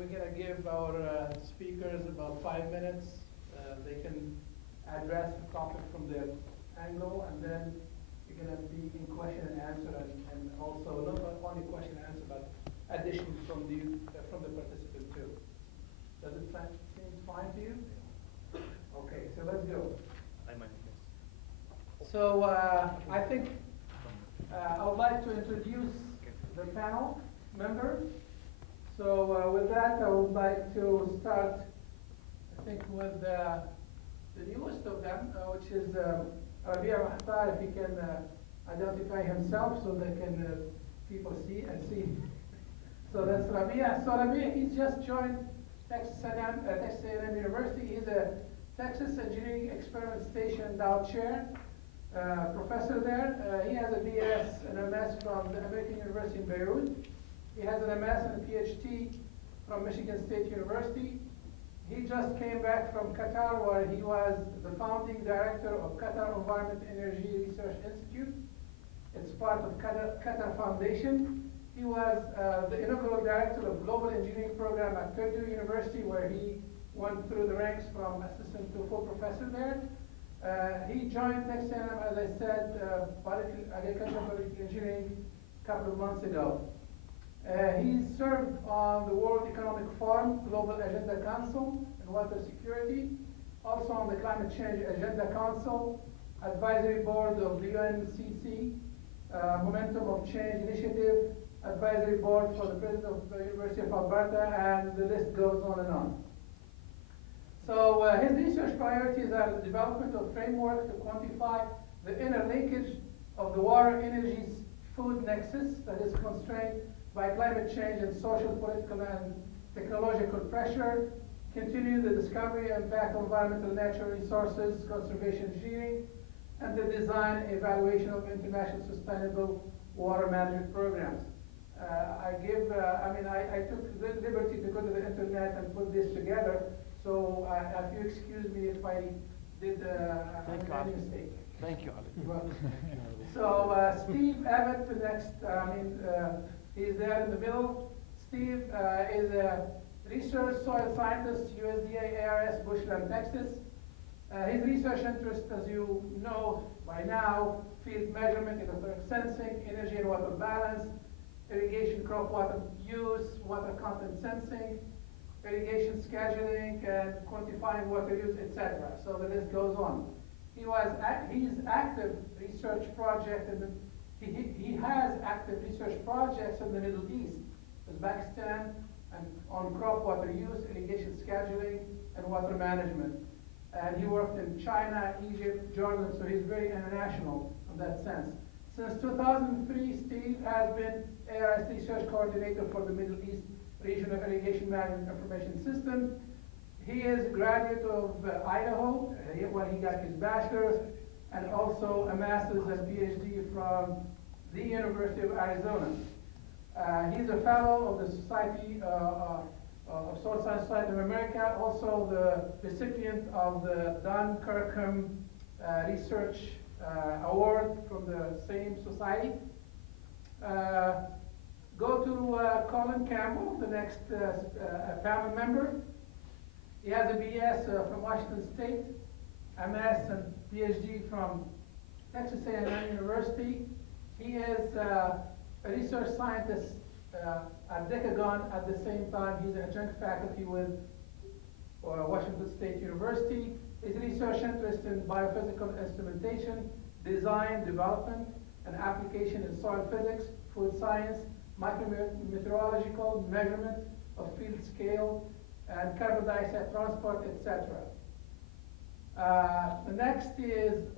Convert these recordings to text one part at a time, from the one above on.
we're going to give our speakers about 5 minutes. They can address the topic from their angle, and then we're going to be in question and answer, and also not only question and answer, but additions from the participant too. Does it seem fine to you? Okay, so let's go. So I think I would like to introduce the panel members. So with that, I would like to start, I think, with the newest of them, which is Rabia Mahtar, if he can identify himself so they can people see and see. So that's Rabia. So Rabia, he's just joined Texas A&M University. He's a Texas Engineering Experiment Station Endowed Chair, professor there. He has a BS and MS from the American University in Beirut. He has an MS and a PhD from Michigan State University. He just came back from Qatar, where he was the founding director of Qatar Environment Energy Research Institute. It's part of Qatar Foundation. He was the inaugural director of Global Engineering Program at Purdue University, where he went through the ranks from assistant to full professor there. He joined Texas A&M, as I said, agricultural political engineering a couple of months ago. He served on the World Economic Forum, Global Agenda Council, and Water Security, also on the Climate Change Agenda Council, Advisory Board of the UNCC, Momentum of Change Initiative, Advisory Board for the President of the University of Alberta, and the list goes on and on. So his research priorities are the development of framework to quantify the inner linkage of the water energy's food nexus that is constrained by climate change and social, political, and technological pressure, continue the discovery and impact on environmental natural resources, conservation engineering, and the design and evaluation of international sustainable water management programs. I took the liberty to go to the internet and put this together, so if you excuse me if I did any mistake. Thank you, Ali. You're welcome. So Steve Abbott, the next, he's there in the middle. Steve is a research soil scientist, USDA ARS, Bushland, Texas. His research interest, as you know by now, field measurement, atmospheric sensing, energy and water balance, irrigation crop water use, water content sensing, irrigation scheduling, and quantifying water use, etc. So the list goes on. He's active research project in the He has active research projects in the Middle East, Uzbekistan, and on crop water use, irrigation scheduling, and water management. And he worked in China, Egypt, Jordan, so he's very international in that sense. Since 2003, Steve has been ARS Research Coordinator for the Middle East Regional Irrigation Management Information System. He is a graduate of Idaho, where he got his bachelor's, and also a master's and PhD from the University of Arizona. He's a fellow of the Society of Soil Science Society of America, also the recipient of the Don Kirkham Research Award from the same society. Go to Colin Campbell, the next panel member. He has a BS from Washington State, MS and PhD from Texas A&M University. He is a research scientist at Decagon. At the same time, he's an adjunct faculty with Washington State University. His research interest in biophysical instrumentation, design, development, and application in soil physics, food science, micrometeorological measurement of field scale, and carbon dioxide transport, etc. The next is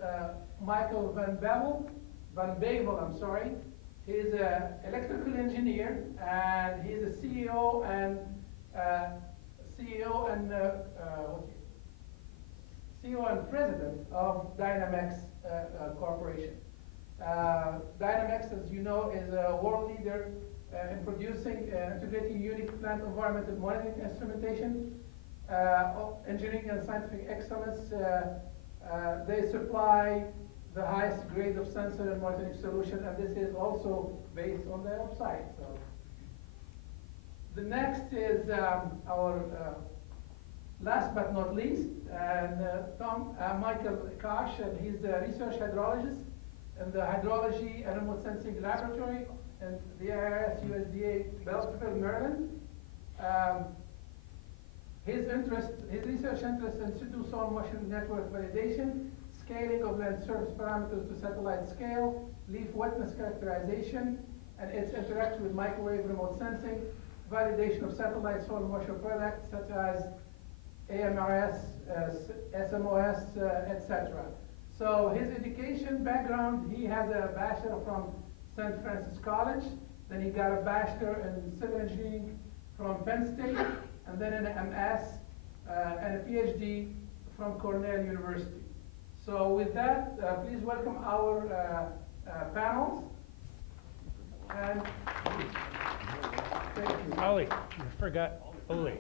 Michael Van Bevel, I'm sorry. He's an electrical engineer, and he's a CEO and president of Dynamex Corporation. Dynamex, as you know, is a world leader in producing integrating unique plant environmental monitoring instrumentation, engineering and scientific excellence. They supply the highest grade of sensor and monitoring solution, and this is also based on their website. So The next is our last but not least, and Michael Kosh, and he's the research hydrologist in the Hydrology and Remote Sensing Laboratory in the IRS USDA Beltsville, Maryland. His research interests in-situ soil moisture network validation, scaling of land surface parameters to satellite scale, leaf wetness characterization, and its interaction with microwave remote sensing, validation of satellite soil moisture products such as AMRS, SMOS, etc. So his education background, he has a bachelor from St. Francis College, then he got a bachelor in civil engineering from Penn State, and then an MS and a PhD from Cornell University. So with that, please welcome our panels. And thank you. Ollie, you forgot Ole.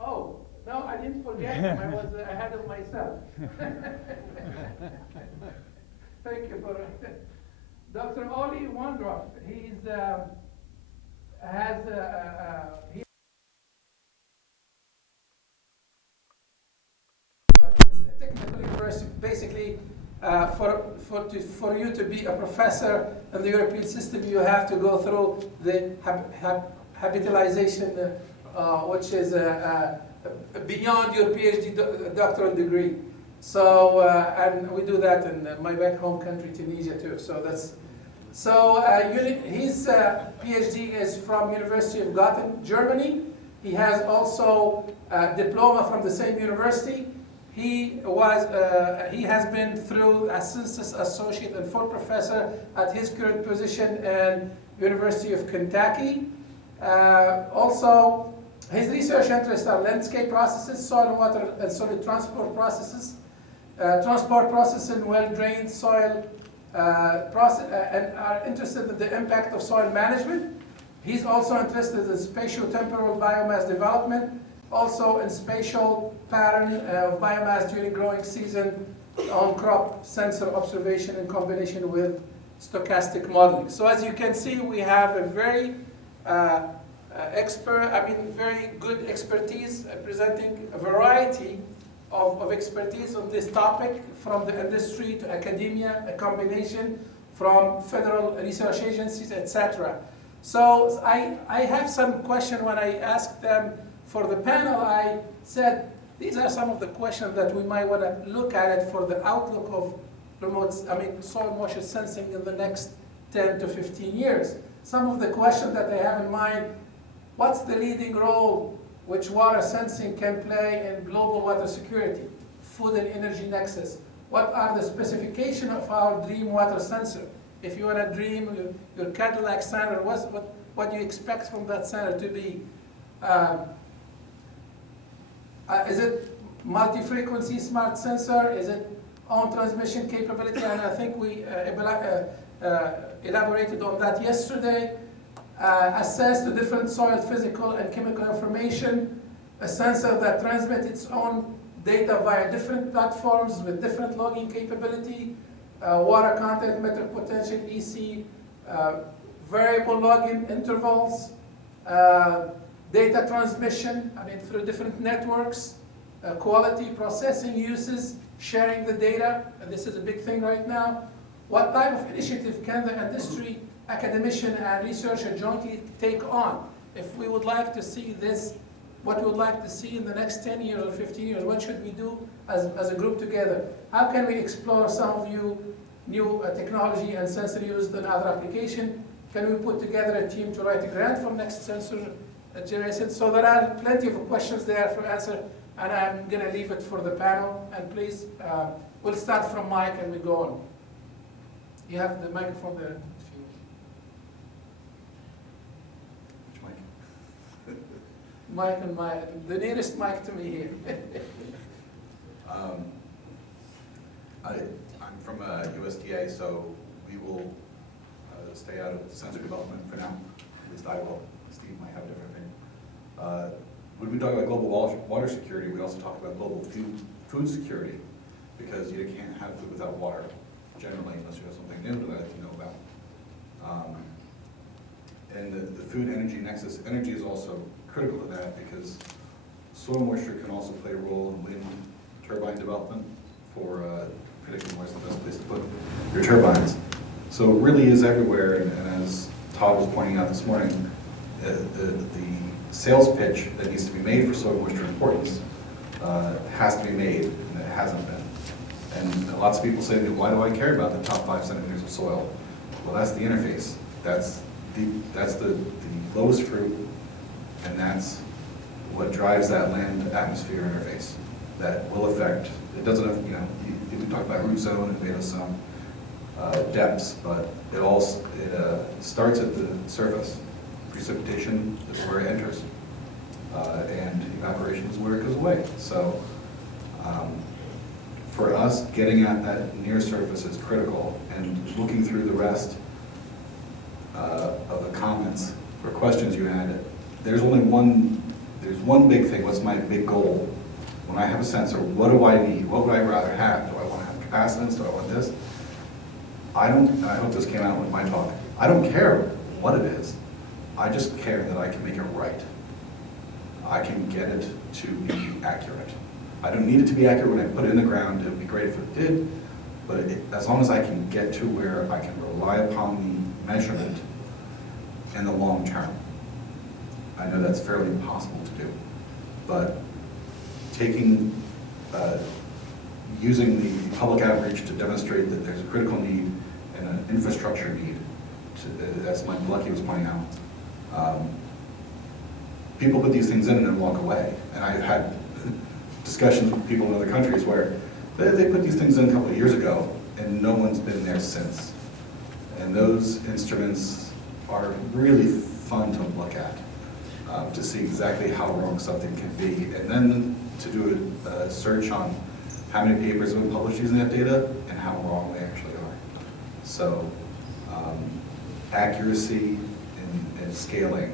Oh, no, I didn't forget him. I was ahead of myself. Thank you for Dr. Oli Wondroff. He but it's a technical university. Basically, for you to be a professor in the European system, you have to go through the habitalization, which is beyond your PhD doctoral degree. So, and we do that in my back home country, Tunisia, too. So that's, so his PhD is from University of Göttingen, Germany. He has also a diploma from the same university. He has been through assistant associate and full professor at his current position in University of Kentucky. Also, his research interests are landscape processes, soil and water and solid transport processes, transport processing, well-drained soil, and are interested in the impact of soil management. He's also interested in spatio-temporal biomass development, also in spatial pattern of biomass during growing season, on-crop sensor observation in combination with stochastic modeling. So as you can see, we have a very very good expertise, presenting a variety of expertise on this topic, from the industry to academia, a combination from federal research agencies, etc. So I have some question. When I asked them for the panel, I said, these are some of the questions that we might want to look at it for the outlook of soil moisture sensing in the next 10 to 15 years. Some of the questions that I have in mind: what's the leading role which water sensing can play in global water security, food and energy nexus? What are the specifications of our dream water sensor? If you want to dream your Cadillac sensor, what do you expect from that sensor to be? Is it multi-frequency smart sensor? Is it on transmission capability? And I think we elaborated on that yesterday. Assess the different soil physical and chemical information, a sensor that transmits its own data via different platforms with different logging capability, water content, metric potential, EC, variable logging intervals, data transmission, through different networks, quality processing uses, sharing the data, and this is a big thing right now. What type of initiative can the industry, academician, and researcher jointly take on? If we would like to see this, what we would like to see in the next 10 years or 15 years, what should we do as a group together? How can we explore some of new technology and sensor used in other application? Can we put together a team to write a grant for next sensor generation? So there are plenty of questions there for answer, and I'm going to leave it for the panel. And please, we'll start from Mike and we go on. You have the microphone there. Which mic? Mike and the nearest mic to me here. I'm from USDA, so we will stay out of sensor development for now. At least I will. Steve might have a different opinion. When we talk about global water security, we also talk about global food security, because you can't have food without water, generally, unless you have something new that you know about. And the food energy nexus, energy is also critical to that because soil moisture can also play a role in wind turbine development for predicting where's the best place to put your turbines. So it really is everywhere, and as Todd was pointing out this morning, the sales pitch that needs to be made for soil moisture importance has to be made, and it hasn't been. And lots of people say to me, why do I care about the top 5 centimeters of soil? Well, that's the interface. That's the lowest fruit, and that's what drives that land-atmosphere interface that will affect, it doesn't have, you know, we talk about root zone and mesosome depths, but it starts at the surface. Precipitation is where it enters, and evaporation is where it goes away. So for us, getting at that near surface is critical, and looking through the rest of the comments or questions you had, there's one big thing. What's my big goal? When I have a sensor, what do I need? What would I rather have? Do I want to have capacitance? Do I want this? I hope this came out with my talk. I don't care what it is. I just care that I can make it right. I can get it to be accurate. I don't need it to be accurate when I put it in the ground. It would be great if it did, but as long as I can get to where I can rely upon the measurement in the long term. I know that's fairly impossible to do, but using the public outreach to demonstrate that there's a critical need and an infrastructure need, as Mike Lucky was pointing out. People put these things in and then walk away. And I've had discussions with people in other countries where they put these things in a couple of years ago and no one's been there since. And those instruments are really fun to look at, to see exactly how wrong something can be. And then to do a search on how many papers have been published using that data and how wrong they actually are. So accuracy and scaling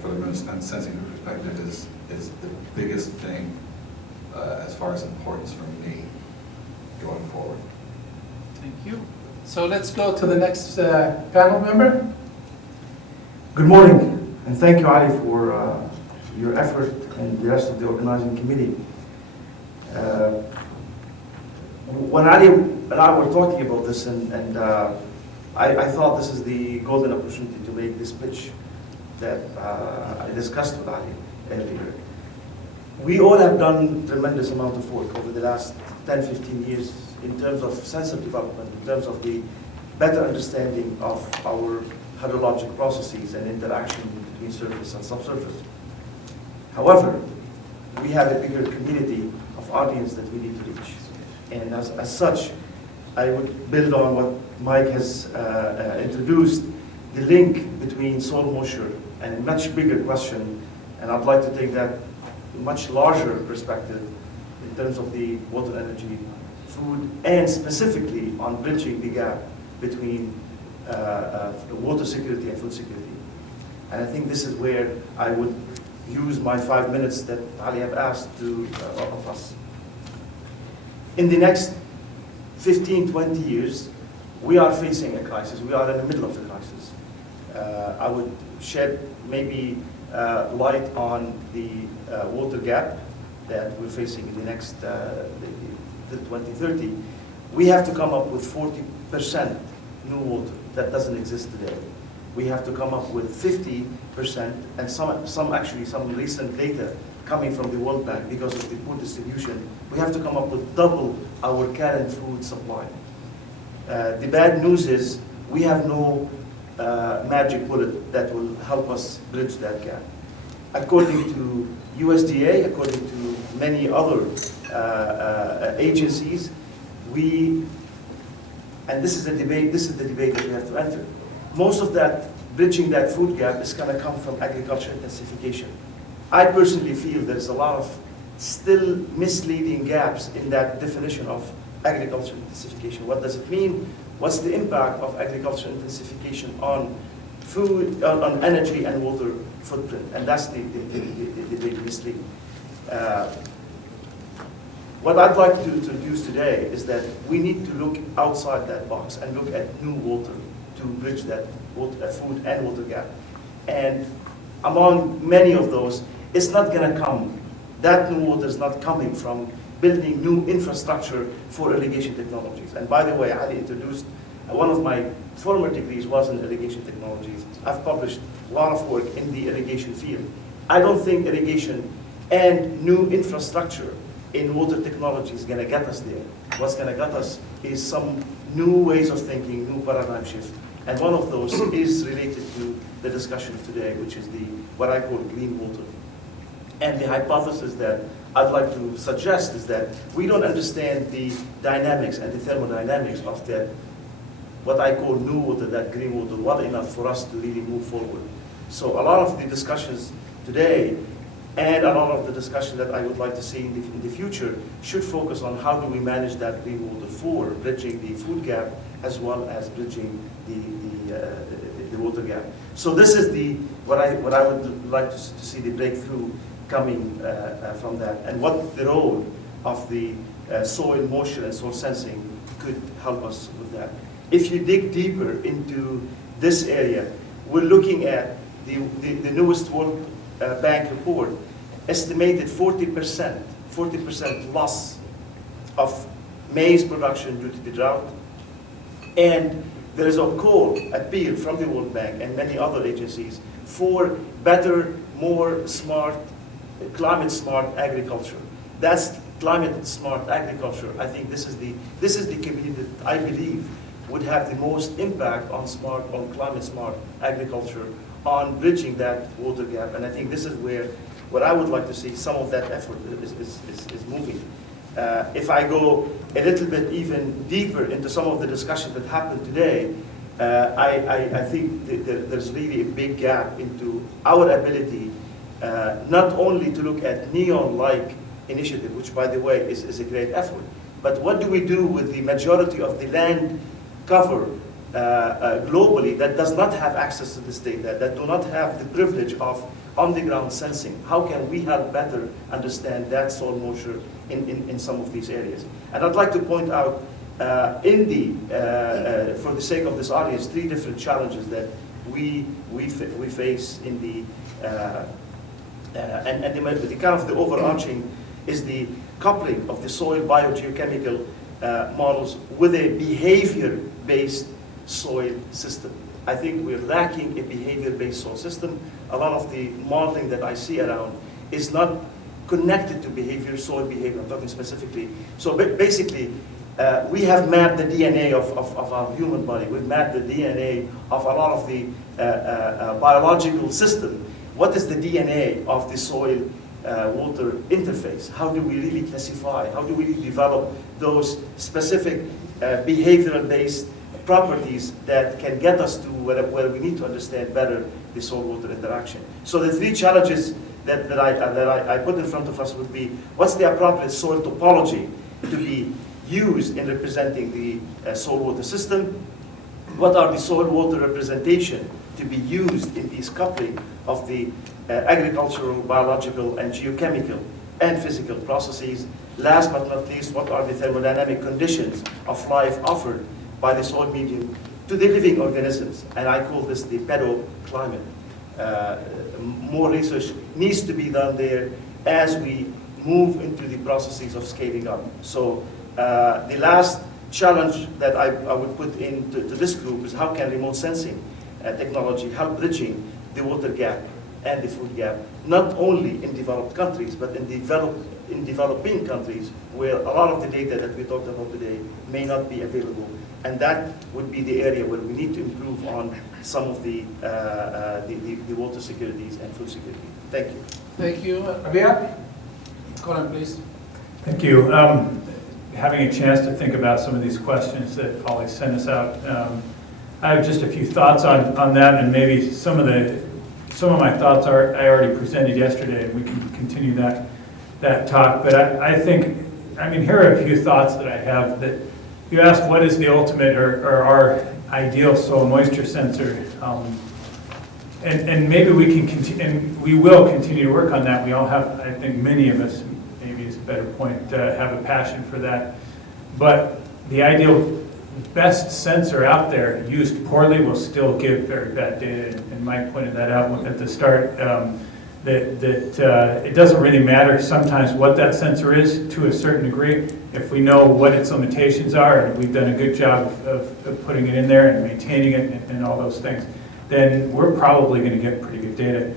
for the sensing perspective is the biggest thing as far as importance for me going forward. Thank you. So let's go to the next panel member. Good morning, and thank you, Ali, for your effort and the rest of the organizing committee. When Ali and I were talking about this, and I thought this is the golden opportunity to make this pitch that I discussed with Ali earlier. We all have done tremendous amount of work over the last 10, 15 years in terms of sensor development, in terms of the better understanding of our hydrologic processes and interaction between surface and subsurface. However, we have a bigger community of audience that we need to reach. And as such, I would build on what Mike has introduced, the link between soil moisture and a much bigger question, and I'd like to take that to a much larger perspective in terms of the water, energy, food, and specifically on bridging the gap between water security and food security. And I think this is where I would use my 5 minutes that Ali have asked of us. In the next 15, 20 years, we are facing a crisis. We are in the middle of the crisis. I would shed maybe light on the water gap that we're facing in the next 2030. We have to come up with 40% new water that doesn't exist today. We have to come up with 50%, and some recent data coming from the World Bank because of the poor distribution. We have to come up with double our current food supply. The bad news is we have no magic bullet that will help us bridge that gap. According to USDA, according to many other agencies, and this is the debate that we have to enter. Most of that, bridging that food gap is going to come from agriculture intensification. I personally feel there's a lot of still misleading gaps in that definition of agriculture intensification. What does it mean? What's the impact of agriculture intensification on food, on energy and water footprint? And that's the big misleading. What I'd like to introduce today is that we need to look outside that box and look at new water to bridge that food and water gap. And among many of those, it's not going to come, that new water is not coming from building new infrastructure for irrigation technologies. And by the way, Ali introduced, one of my former degrees was in irrigation technologies. I've published a lot of work in the irrigation field. I don't think irrigation and new infrastructure in water technology is going to get us there. What's going to get us is some new ways of thinking, new paradigm shift. And one of those is related to the discussion of today, which is what I call green water. And the hypothesis that I'd like to suggest is that we don't understand the dynamics and the thermodynamics of that, what I call new water, that green water, well enough for us to really move forward. So a lot of the discussions today and a lot of the discussion that I would like to see in the future should focus on how do we manage that green water for bridging the food gap as well as bridging the water gap. So this is what I would like to see the breakthrough coming from that, and what the role of the soil moisture and soil sensing could help us with that. If you dig deeper into this area, we're looking at the newest World Bank report, estimated 40% loss of maize production due to the drought. And there is a call, appeal from the World Bank and many other agencies for better, more smart, climate-smart agriculture. That's climate-smart agriculture. I think this is the community that I believe would have the most impact on climate-smart agriculture, on bridging that water gap. And I think this is what I would like to see some of that effort is moving. If I go a little bit even deeper into some of the discussion that happened today, I think there's really a big gap into our ability not only to look at NEON-like initiative, which by the way is a great effort, but what do we do with the majority of the land cover globally that does not have access to this data, that do not have the privilege of on-the-ground sensing? How can we help better understand that soil moisture in some of these areas? And I'd like to point out, for the sake of this audience, 3 different challenges that we face in the kind of the overarching is the coupling of the soil biogeochemical models with a behavior-based soil system. I think we're lacking a behavior-based soil system. A lot of the modeling that I see around is not connected to behavior, soil behavior, I'm talking specifically. So basically, we have mapped the DNA of our human body. We've mapped the DNA of a lot of the biological system. What is the DNA of the soil water interface? How do we really classify? How do we develop those specific behavioral-based properties that can get us to where we need to understand better the soil-water interaction? So the 3 challenges that I put in front of us would be, what's the appropriate soil topology to be used in representing the soil-water system? What are the soil-water representation to be used in this coupling of the agricultural, biological, and geochemical and physical processes? Last but not least, what are the thermodynamic conditions of life offered by the soil medium to the living organisms? And I call this the pedoclimate. More research needs to be done there as we move into the processes of scaling up. So the last challenge that I would put into this group is, how can remote sensing technology help bridging the water gap and the food gap, not only in developed countries, but in developing countries where a lot of the data that we talked about today may not be available. And that would be the area where we need to improve on some of the water securities and food security. Thank you. Thank you. Rabia? Colin, please. Thank you. Having a chance to think about some of these questions that Holly sent us out, I have just a few thoughts on that, and maybe some of my thoughts I already presented yesterday, and we can continue that talk. But I think, here are a few thoughts that I have. That you asked, what is the ultimate or our ideal soil moisture sensor? And maybe we can continue, and we will continue to work on that. We all have, I think many of us, maybe it's a better point, have a passion for that. But the ideal best sensor out there, used poorly, will still give very bad data. And Mike pointed that out at the start, that it doesn't really matter sometimes what that sensor is to a certain degree. If we know what its limitations are, and we've done a good job of putting it in there and maintaining it and all those things, then we're probably going to get pretty good data.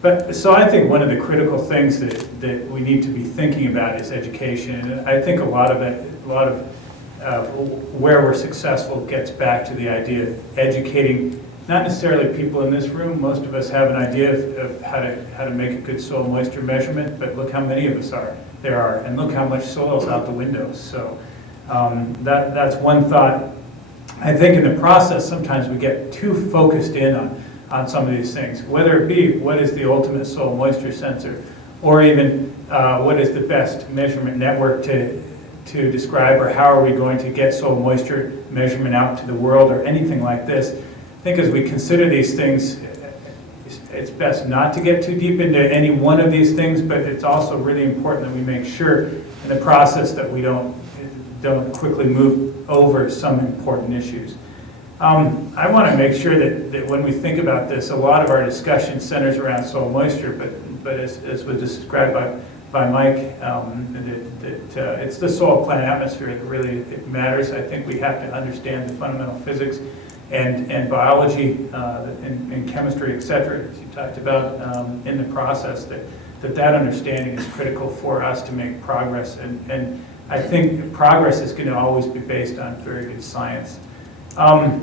But so I think one of the critical things that we need to be thinking about is education. And I think a lot of where we're successful gets back to the idea of educating, not necessarily people in this room. Most of us have an idea of how to make a good soil moisture measurement, but look how many of us there are, and look how much soil's out the windows. So that's one thought. I think in the process, sometimes we get too focused in on some of these things, whether it be what is the ultimate soil moisture sensor, or even what is the best measurement network to describe, or how are we going to get soil moisture measurement out to the world, or anything like this. I think as we consider these things, it's best not to get too deep into any one of these things, but it's also really important that we make sure in the process that we don't quickly move over some important issues. I want to make sure that when we think about this, a lot of our discussion centers around soil moisture, but as was described by Mike, that it's the soil, plant, atmosphere that really matters. I think we have to understand the fundamental physics and biology and chemistry, et cetera, as you talked about in the process, that understanding is critical for us to make progress. And I think progress is going to always be based on very good science. So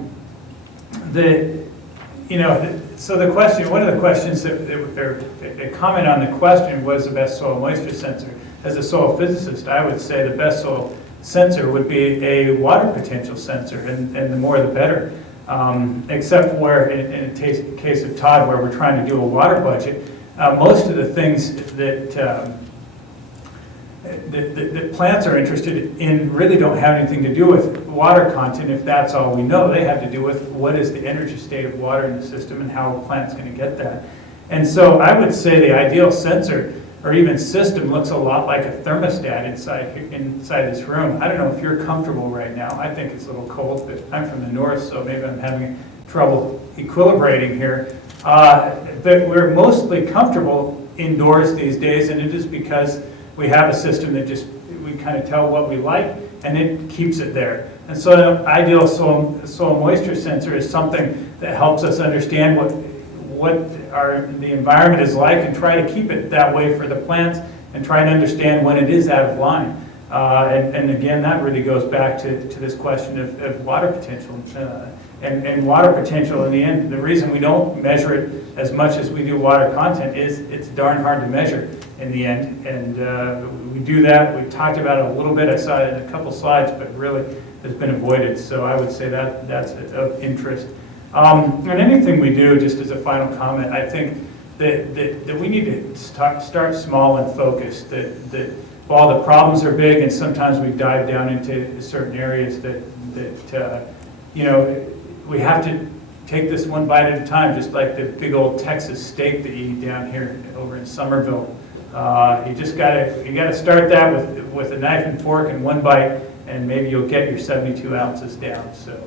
the question, one of the questions a comment on the question was the best soil moisture sensor. As a soil physicist, I would say the best soil sensor would be a water potential sensor, and the more the better. Except where, in the case of Todd, where we're trying to do a water budget, most of the things that plants are interested in really don't have anything to do with water content, if that's all we know. They have to do with what is the energy state of water in the system and how a plant's going to get that. And so I would say the ideal sensor or even system looks a lot like a thermostat inside this room. I don't know if you're comfortable right now. I think it's a little cold, but I'm from the north, so maybe I'm having trouble equilibrating here. But we're mostly comfortable indoors these days, and it is because we have a system that just, we kind of tell what we like, and it keeps it there. And so an ideal soil moisture sensor is something that helps us understand what the environment is like and try to keep it that way for the plants and try and understand when it is out of line. And again, that really goes back to this question of water potential. And water potential, in the end, the reason we don't measure it as much as we do water content is it's darn hard to measure in the end. And we do that. We talked about it a little bit. I saw it in a couple slides, but really has been avoided. So I would say that's of interest. And anything we do, just as a final comment, I think that we need to start small and focused. That while the problems are big and sometimes we dive down into certain areas, that we have to take this one bite at a time, just like the big old Texas steak that you eat down here over in Somerville. You gotta start that with a knife and fork and one bite, and maybe you'll get your 72 ounces down. So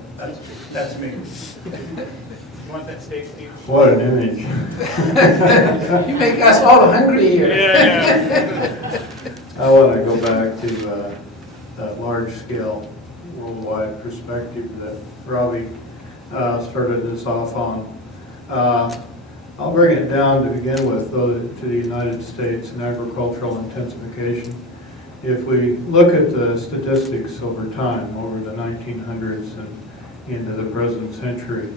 that's me. You want that steak, Steve? What an image. You make us all hungry here. Yeah. I want to go back to that large-scale worldwide perspective that Robbie started this off on. I'll bring it down to begin with, though, to the United States and agricultural intensification. If we look at the statistics over time, over the 1900s and into the present century,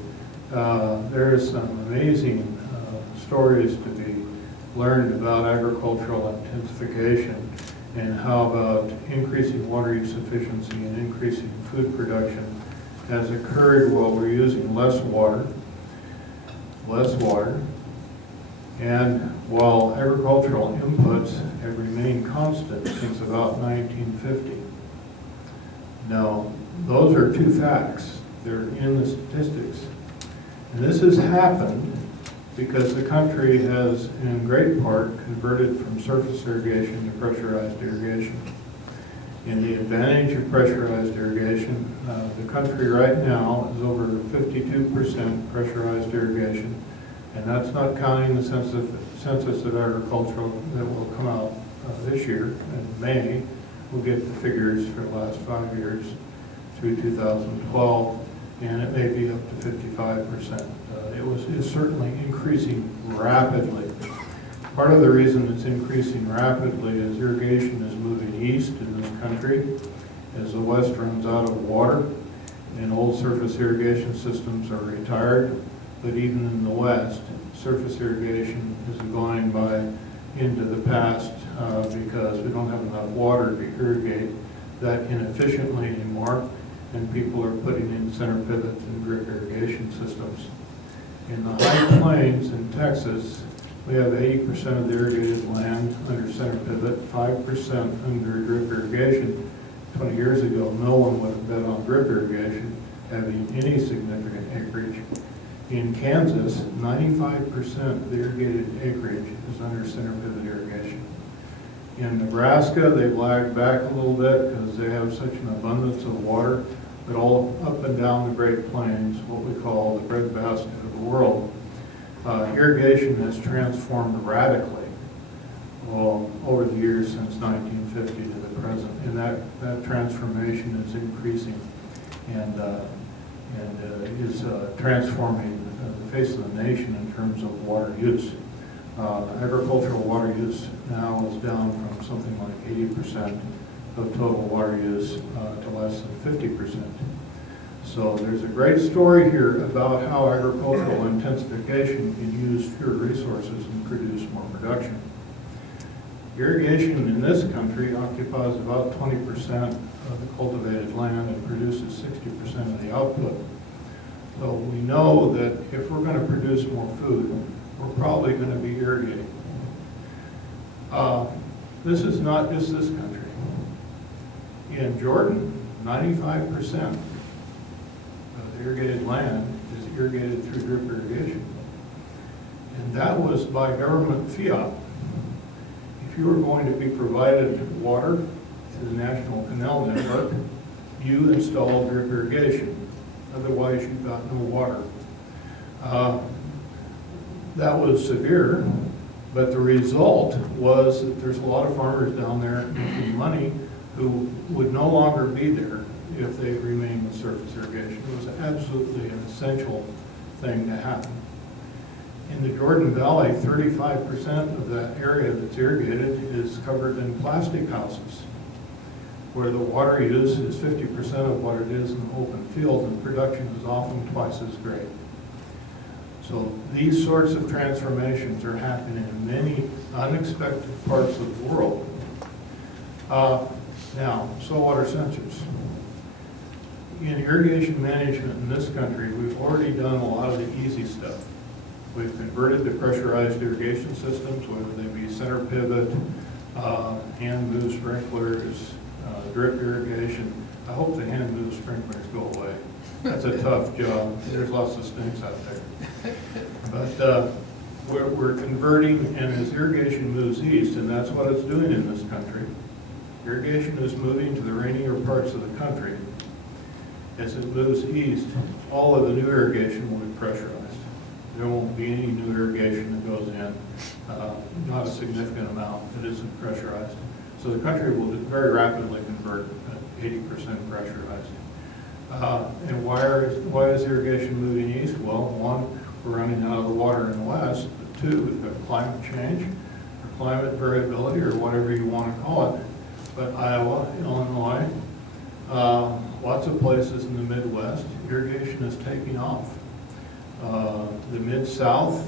there are some amazing stories to be learned about agricultural intensification and how about increasing water use efficiency and increasing food production has occurred while we're using less water, and while agricultural inputs have remained constant since about 1950. Now, those are two facts. They're in the statistics. And this has happened because the country has, in great part, converted from surface irrigation to pressurized irrigation. And the advantage of pressurized irrigation, the country right now is over 52% pressurized irrigation. And that's not counting the census of agricultural that will come out this year in May. We'll get the figures for the last 5 years through 2012, and it may be up to 55%. It's certainly increasing rapidly. Part of the reason it's increasing rapidly is irrigation is moving east in this country as the West runs out of water and old surface irrigation systems are retired. But even in the West, surface irrigation is going by into the past because we don't have enough water to irrigate that inefficiently anymore, and people are putting in center pivots and drip irrigation systems. In the high plains in Texas, we have 80% of the irrigated land under center pivot, 5% under drip irrigation. 20 years ago, no one would have bet on drip irrigation having any significant acreage. In Kansas, 95% of the irrigated acreage is under center pivot irrigation. In Nebraska, they've lagged back a little bit because they have such an abundance of water, but all up and down the Great Plains, what we call the breadbasket of the world, irrigation has transformed radically over the years since 1950 to the present, and that transformation is increasing and is transforming the face of the nation in terms of water use. Agricultural water use now is down from something like 80% of total water use to less than 50%. So there's a great story here about how agricultural intensification can use fewer resources and produce more production. Irrigation in this country occupies about 20% of the cultivated land and produces 60% of the output. So we know that if we're going to produce more food, we're probably going to be irrigating. This is not just this country. In Jordan, 95% of the irrigated land is irrigated through drip irrigation. And that was by government fiat. If you were going to be provided water to the National Canal Network, you installed drip irrigation. Otherwise, you got no water. That was severe, but the result was that there's a lot of farmers down there making money who would no longer be there if they remained with surface irrigation. It was absolutely an essential thing to happen. In the Jordan Valley, 35% of that area that's irrigated is covered in plastic houses, where the water use is 50% of what it is in the open field, and production is often twice as great. So these sorts of transformations are happening in many unexpected parts of the world. Now, saltwater sensors. In irrigation management in this country, we've already done a lot of the easy stuff. We've converted the pressurized irrigation systems, whether they be center pivot, hand move sprinklers, drip irrigation. I hope the hand move sprinklers go away. That's a tough job. There's lots of stinks out there. But we're converting, and as irrigation moves east, and that's what it's doing in this country, irrigation is moving to the rainier parts of the country. As it moves east, all of the new irrigation will be pressurized. There won't be any new irrigation that goes in, not a significant amount that isn't pressurized. So the country will very rapidly convert 80% pressurized. And why is irrigation moving east? Well, one, we're running out of the water in the west. But two, we've got climate change, or climate variability, or whatever you want to call it. But Iowa, Illinois, lots of places in the Midwest, irrigation is taking off. The Mid-South,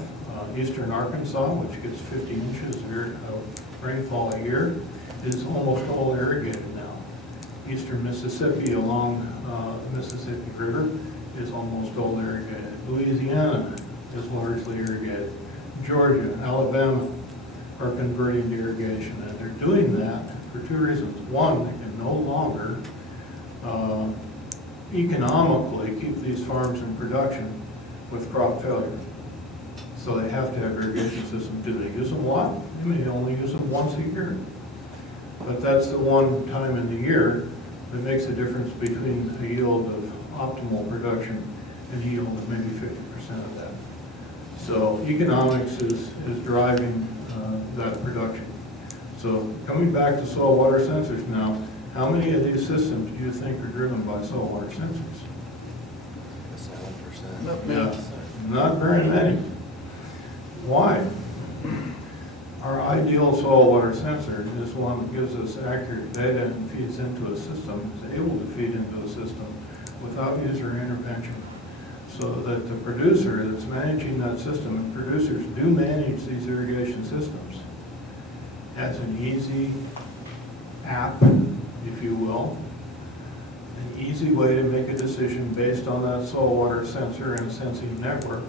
eastern Arkansas, which gets 50 inches of rainfall a year, is almost all irrigated now. Eastern Mississippi along the Mississippi River is almost all irrigated. Louisiana is largely irrigated. Georgia, Alabama are converting to irrigation, and they're doing that for two reasons. One, they can no longer economically keep these farms in production with crop failure. So they have to have irrigation systems. Do they use them a lot? They may only use them once a year. But that's the one time in the year that makes a difference between a yield of optimal production and a yield of maybe 50% of that. So economics is driving that production. So coming back to saltwater sensors now, how many of these systems do you think are driven by saltwater sensors? 7%. Yeah, not very many. Why? Our ideal saltwater sensor is one that gives us accurate data and feeds into a system, is able to feed into a system without user intervention. So that the producer that's managing that system, and producers do manage these irrigation systems, has an easy app, if you will, an easy way to make a decision based on that saltwater sensor and sensing network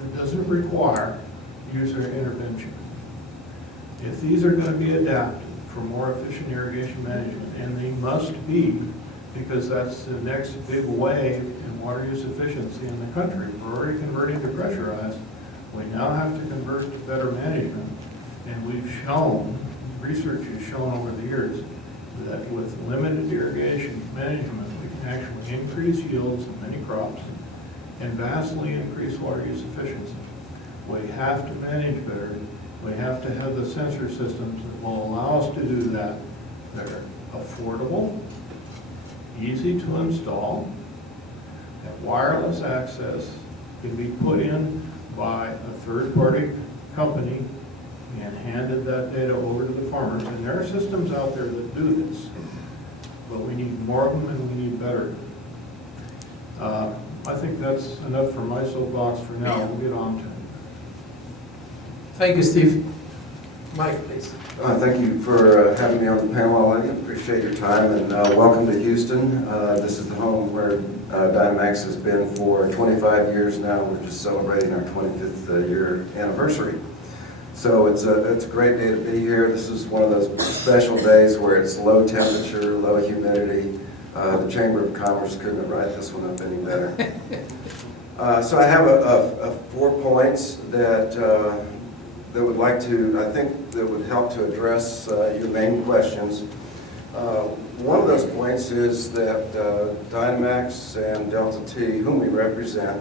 that doesn't require user intervention. If these are going to be adapted for more efficient irrigation management, and they must be, because that's the next big wave in water use efficiency in the country. We're already converting to pressurized. We now have to convert to better management. And we've shown, research has shown over the years, that with limited irrigation management, we can actually increase yields in many crops and vastly increase water use efficiency. We have to manage better. We have to have the sensor systems that will allow us to do that. They're affordable, easy to install, have wireless access, can be put in by a third-party company and handed that data over to the farmers. And there are systems out there that do this, but we need more of them and we need better. I think that's enough for my soapbox for now. We'll get on to it. Thank you, Steve. Mike, please. Thank you for having me on the panel. I appreciate your time, and welcome to Houston. This is the home where Dynamax has been for 25 years now. We're just celebrating our 25th year anniversary. So it's a great day to be here. This is one of those special days where it's low temperature, low humidity. The Chamber of Commerce couldn't write this one up any better. So I have 4 points that would like to, I think, that would help to address your main questions. One of those points is that Dynamax and Delta T, whom we represent,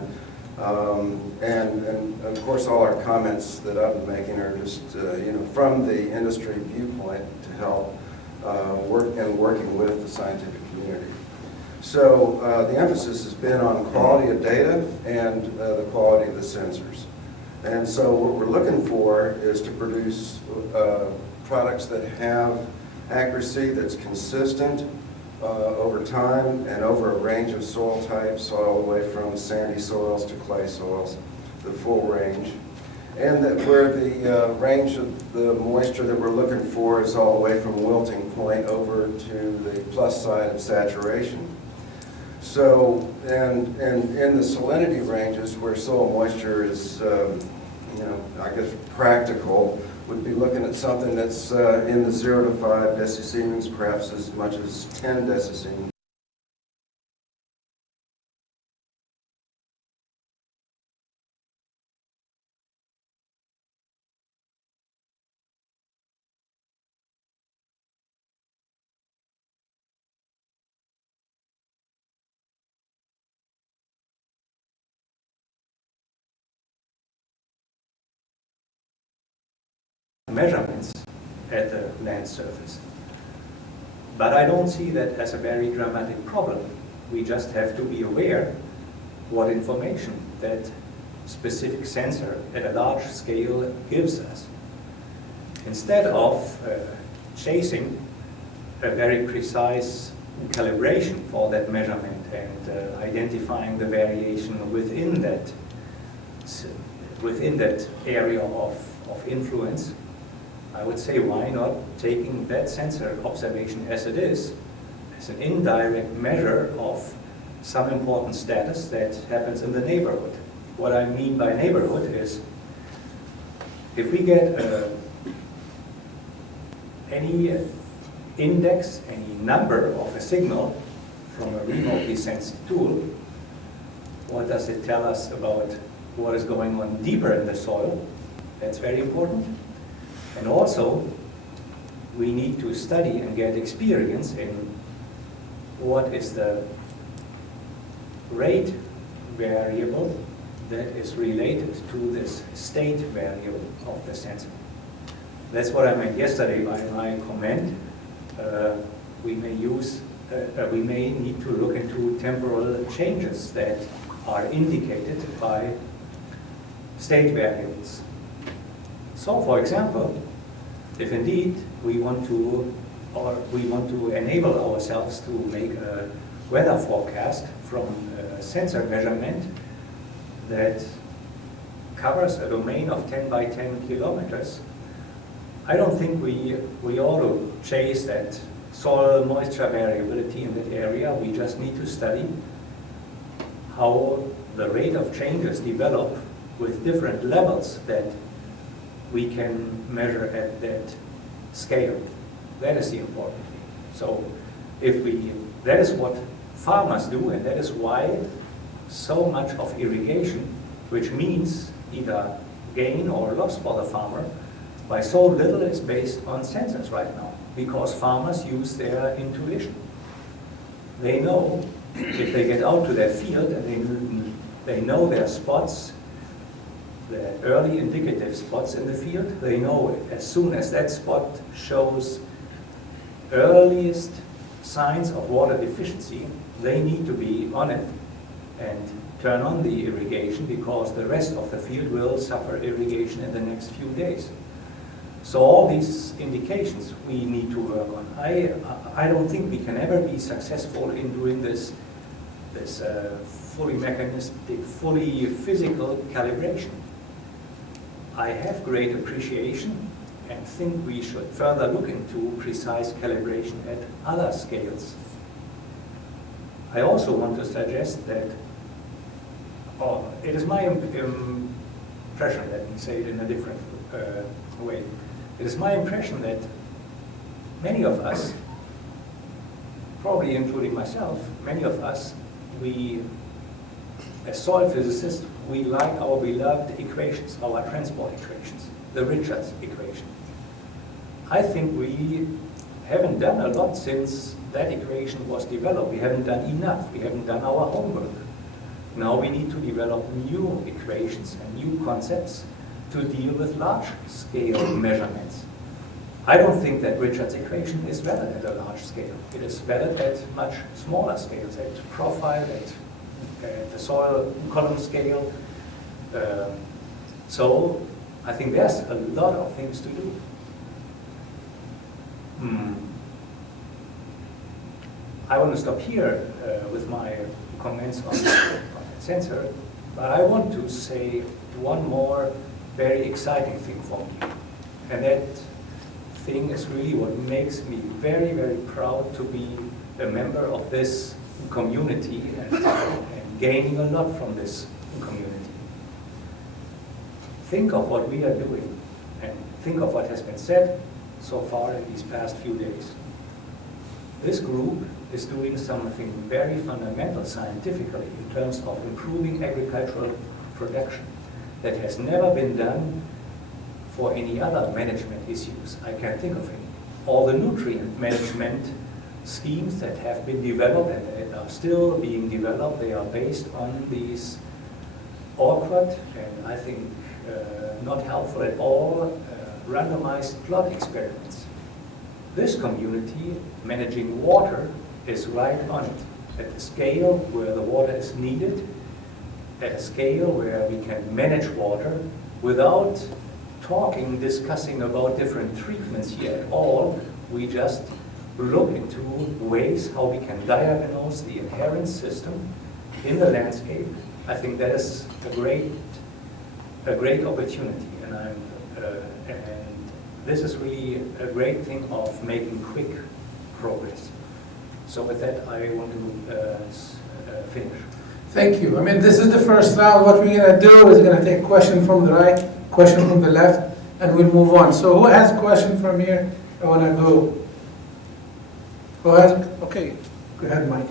and of course all our comments that I've been making are just from the industry viewpoint to help working with the scientific community. So the emphasis has been on quality of data and the quality of the sensors. And so what we're looking for is to produce products that have accuracy that's consistent over time and over a range of soil types, all the way from sandy soils to clay soils, the full range. And that where the range of the moisture that we're looking for is all the way from wilting point over to the plus side of saturation. So, and in the salinity ranges where soil moisture is, I guess practical, would be looking at something that's in the 0 to 5 decisiemens, perhaps as much as 10 decisiemens. Measurements at the land surface. But I don't see that as a very dramatic problem. We just have to be aware what information that specific sensor at a large scale gives us. Instead of chasing a very precise calibration for that measurement and identifying the variation within that area of influence, I would say, why not taking that sensor observation as it is, as an indirect measure of some important status that happens in the neighborhood. What I mean by neighborhood is, if we get any index, any number of a signal from a remotely sensed tool, what does it tell us about what is going on deeper in the soil? That's very important. And also, we need to study and get experience in what is the rate variable that is related to this state variable of the sensor. That's what I meant yesterday by my comment. We may need to look into temporal changes that are indicated by state variables. So, for example, if indeed we want to enable ourselves to make a weather forecast from a sensor measurement that covers a domain of 10 by 10 kilometers, I don't think we ought to chase that soil moisture variability in that area. We just need to study how the rate of changes develop with different levels that we can measure at that scale. That is the important thing. So that is what farmers do, and that is why so much of irrigation, which means either gain or loss for the farmer, by so little is based on sensors right now, because farmers use their intuition. They know if they get out to their field and they know their spots, the early indicative spots in the field, they know as soon as that spot shows earliest signs of water deficiency, they need to be on it and turn on the irrigation, because the rest of the field will suffer irrigation in the next few days. So all these indications we need to work on. I don't think we can ever be successful in doing this fully mechanistic, fully physical calibration. I have great appreciation and think we should further look into precise calibration at other scales. I also want to suggest that, it is my impression, let me say it in a different way. It is my impression that many of us, probably including myself, many of us, as soil physicists, we like our beloved equations, our transport equations, the Richards equation. I think we haven't done a lot since that equation was developed. We haven't done enough. We haven't done our homework. Now we need to develop new equations and new concepts to deal with large-scale measurements. I don't think that Richards equation is valid at a large scale. It is valid at much smaller scales, at profile, at the soil column scale. So I think there's a lot of things to do. I want to stop here with my comments on the sensor, but I want to say one more very exciting thing for me. And that thing is really what makes me very, very proud to be a member of this community and gaining a lot from this community. Think of what we are doing and think of what has been said so far in these past few days. This group is doing something very fundamental scientifically in terms of improving agricultural production that has never been done for any other management issues. I can't think of any. All the nutrient management schemes that have been developed and that are still being developed, they are based on these awkward and I think not helpful at all randomized plot experiments. This community managing water is right on it, at the scale where the water is needed, at a scale where we can manage water without discussing about different treatments here at all. We just look into ways how we can diagnose the inherent system in the landscape. I think that is a great opportunity, and this is really a great thing of making quick progress. So with that, I want to finish. Thank you. I mean, this is the first round. What we're going to do is going to take question from the right, question from the left, and we'll move on. So who has a question from here? I want to go. Who has? Okay, go ahead, Mike.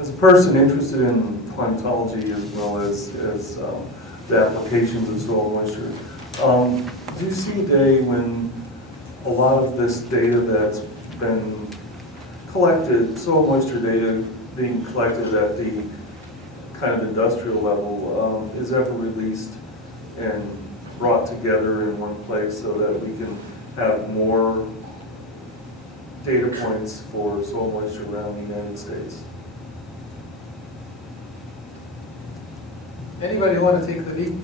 As a person interested in climatology as well as the applications of soil moisture, do you see a day when a lot of this data that's been collected, soil moisture data being collected at the kind of industrial level, is ever released and brought together in one place so that we can have more data points for soil moisture around the United States? Anybody want to take the lead?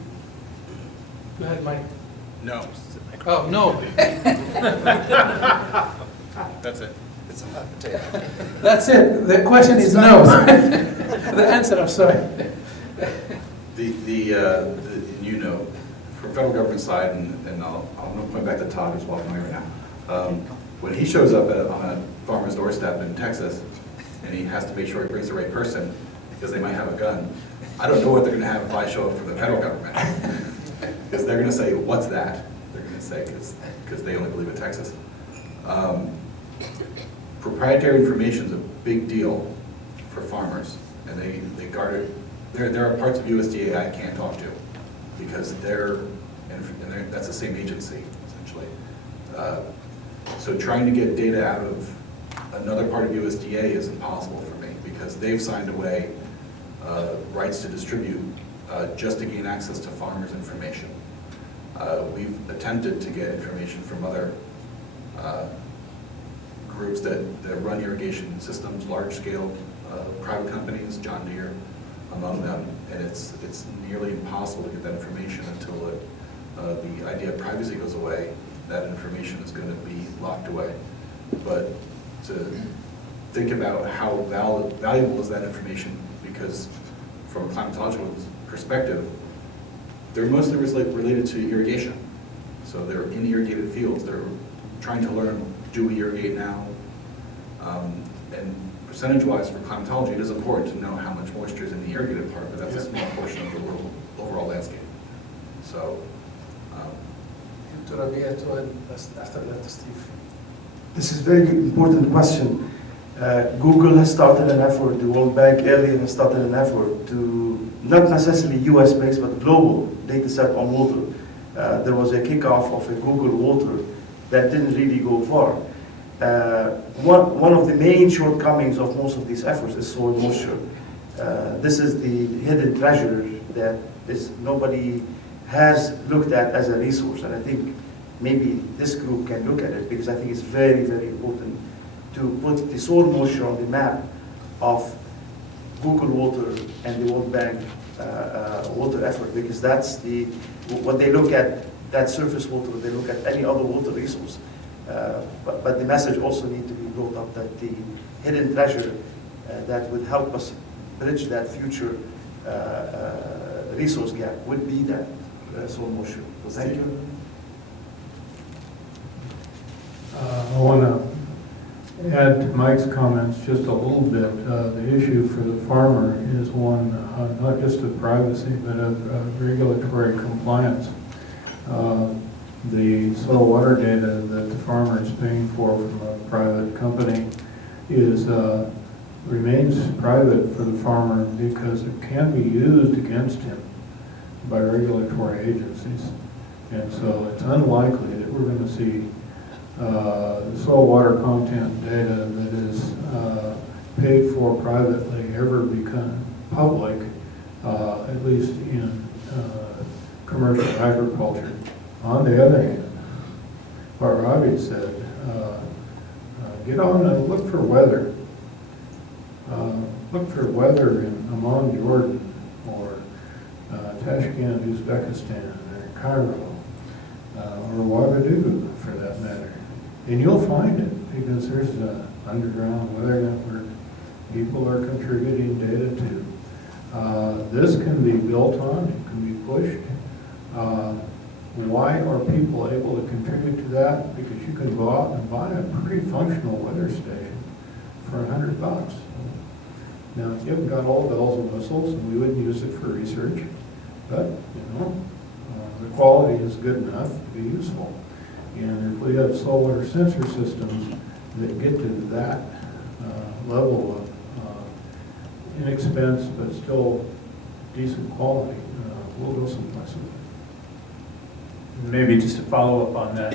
Go ahead, Mike. No. Oh, no. That's it. It's a hot potato. That's it. The question is no. The answer, I'm sorry. You know, from federal government side, and I'm going to point back to Todd, who's walking away right now. When he shows up on a farmer's doorstep in Texas, and he has to make sure he brings the right person, because they might have a gun, I don't know what they're going to have if I show up from the federal government. Because they're going to say, what's that? They're going to say, because they only believe in Texas. Proprietary information is a big deal for farmers, and they guard it. There are parts of USDA I can't talk to, because that's the same agency, essentially. So trying to get data out of another part of USDA is impossible for me, because they've signed away rights to distribute just to gain access to farmers' information. We've attempted to get information from other groups that run irrigation systems, large-scale private companies, John Deere among them, and it's nearly impossible to get that information until the idea of privacy goes away. That information is going to be locked away. But to think about how valuable is that information, because from a climatological perspective, they're mostly related to irrigation. So they're in irrigated fields. They're trying to learn, do we irrigate now? And percentage-wise for climatology, it is important to know how much moisture is in the irrigated part, but that's a small portion of the overall landscape. So. To Rabia, after that, to Steve. This is a very important question. Google has started an effort, the World Bank earlier has started an effort to, not necessarily US-based, but global data set on water. There was a kickoff of a Google Water that didn't really go far. One of the main shortcomings of most of these efforts is soil moisture. This is the hidden treasure that nobody has looked at as a resource, and I think maybe this group can look at it, because I think it's very, very important to put the soil moisture on the map of Google Water and the World Bank water effort, because that's what they look at, that surface water, they look at any other water resource. But the message also needs to be brought up that the hidden treasure that would help us bridge that future resource gap would be that soil moisture. So thank you. I want to add to Mike's comments just a little bit. The issue for the farmer is one not just of privacy, but of regulatory compliance. The soil water data that the farmer is paying for from a private company remains private for the farmer because it can be used against him by regulatory agencies. And so it's unlikely that we're going to see soil water content data that is paid for privately ever become public, at least in commercial agriculture. On the other hand, what Robbie said, get on and look for weather. Look for weather in Amman, Jordan, or Tashkent, Uzbekistan, or Cairo, or Ouagadougou, for that matter. And you'll find it, because there's an underground weather network people are contributing data to. This can be built on, it can be pushed. Why are people able to contribute to that? Because you can go out and buy a pretty functional weather station for $100. Now, you haven't got all bells and whistles, and we wouldn't use it for research, but, the quality is good enough to be useful. And if we have solar sensor systems that get to that level of inexpensive but still decent quality, we'll go someplace with it. maybe just to follow up on that,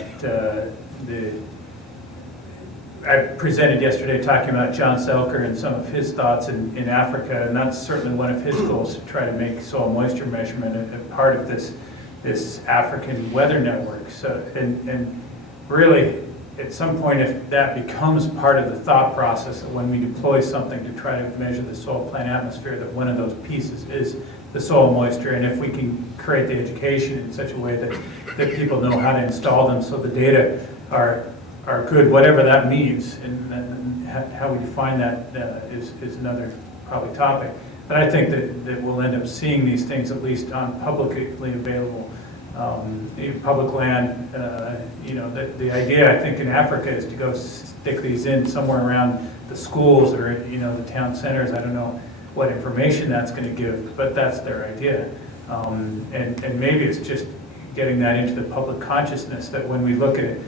I presented yesterday talking about John Selker and some of his thoughts in Africa, and that's certainly one of his goals, to try to make soil moisture measurement a part of this African weather network. So, and really, at some point, if that becomes part of the thought process, that when we deploy something to try to measure the soil plant atmosphere, that one of those pieces is the soil moisture, and if we can create the education in such a way that people know how to install them, so the data are good, whatever that means, and how we define that is another probably topic. But I think that we'll end up seeing these things at least on publicly available public land. The idea, I think, in Africa is to go stick these in somewhere around the schools or the town centers. I don't know what information that's going to give, but that's their idea. And maybe it's just getting that into the public consciousness, that when we look at it,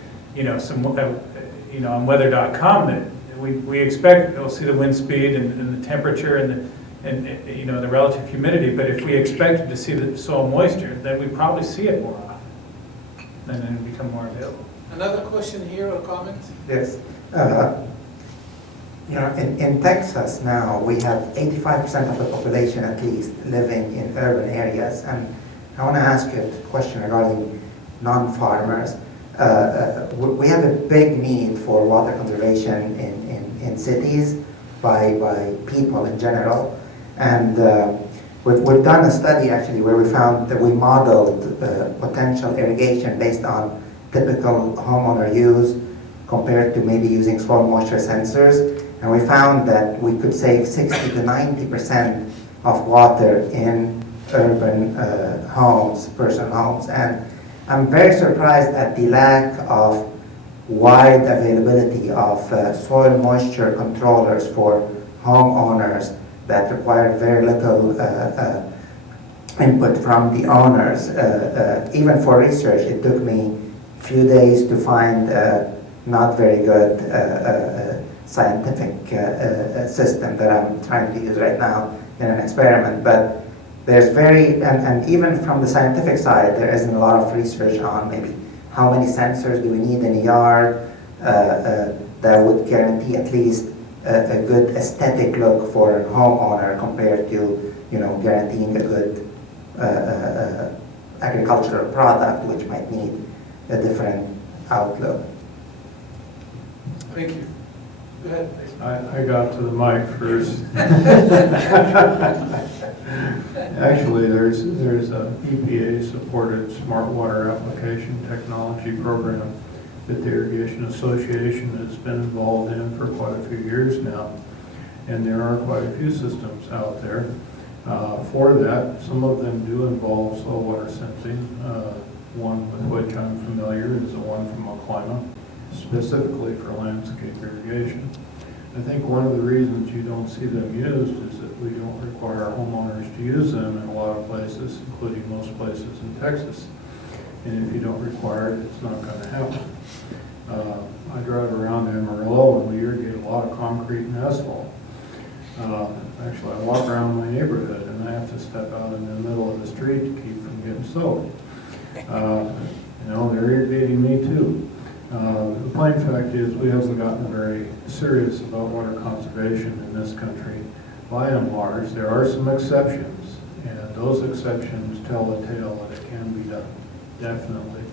on weather.com, that we expect we'll see the wind speed and the temperature and the relative humidity, but if we expected to see the soil moisture, then we probably see it more often, and then it become more available. Another question here or comment? Yes. In Texas now, we have 85% of the population at least living in urban areas, and I want to ask you a question regarding non-farmers. We have a big need for water conservation in cities by people in general, and we've done a study actually where we found that we modeled potential irrigation based on typical homeowner use compared to maybe using soil moisture sensors, and we found that we could save 60 to 90% of water in urban homes, personal homes, and I'm very surprised at the lack of wide availability of soil moisture controllers for homeowners that require very little input from the owners. Even for research, it took me a few days to find not very good scientific system that I'm trying to use right now in an experiment. But there's and even from the scientific side, there isn't a lot of research on maybe how many sensors do we need in a yard that would guarantee at least a good aesthetic look for a homeowner compared to guaranteeing a good agricultural product, which might need a different outlook. Thank you. Go ahead, please. I got to the mic first. Actually, there's a EPA-supported smart water application technology program that the Irrigation Association has been involved in for quite a few years now, and there are quite a few systems out there for that. Some of them do involve soil water sensing. One with which I'm familiar is the one from Oklahoma, specifically for landscape irrigation. I think one of the reasons you don't see them used is that we don't require homeowners to use them in a lot of places, including most places in Texas. And if you don't require it, it's not going to happen. I drive around Amarillo and we irrigate a lot of concrete and asphalt. Actually, I walk around my neighborhood and I have to step out in the middle of the street to keep from getting soaked. They're irrigating me too. The plain fact is we haven't gotten very serious about water conservation in this country. By and large, there are some exceptions, and those exceptions tell the tale that it can be done, definitely.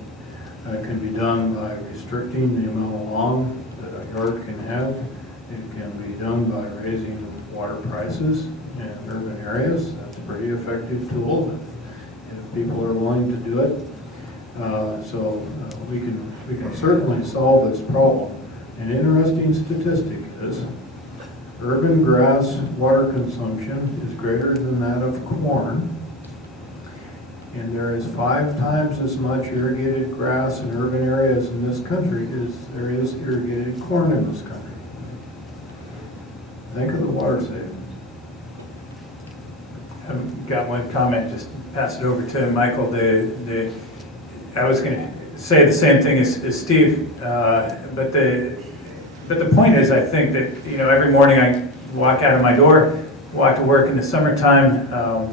It can be done by restricting the amount of lawn that a yard can have. It can be done by raising water prices in urban areas. That's a pretty effective tool if people are willing to do it. We can certainly solve this problem. An interesting statistic is urban grass water consumption is greater than that of corn, and there is 5 times as much irrigated grass in urban areas in this country as there is irrigated corn in this country. Think of the water savings. I've got one comment, just pass it over to Michael. I was going to say the same thing as Steve, but the point is, I think that every morning I walk out of my door, walk to work in the summertime.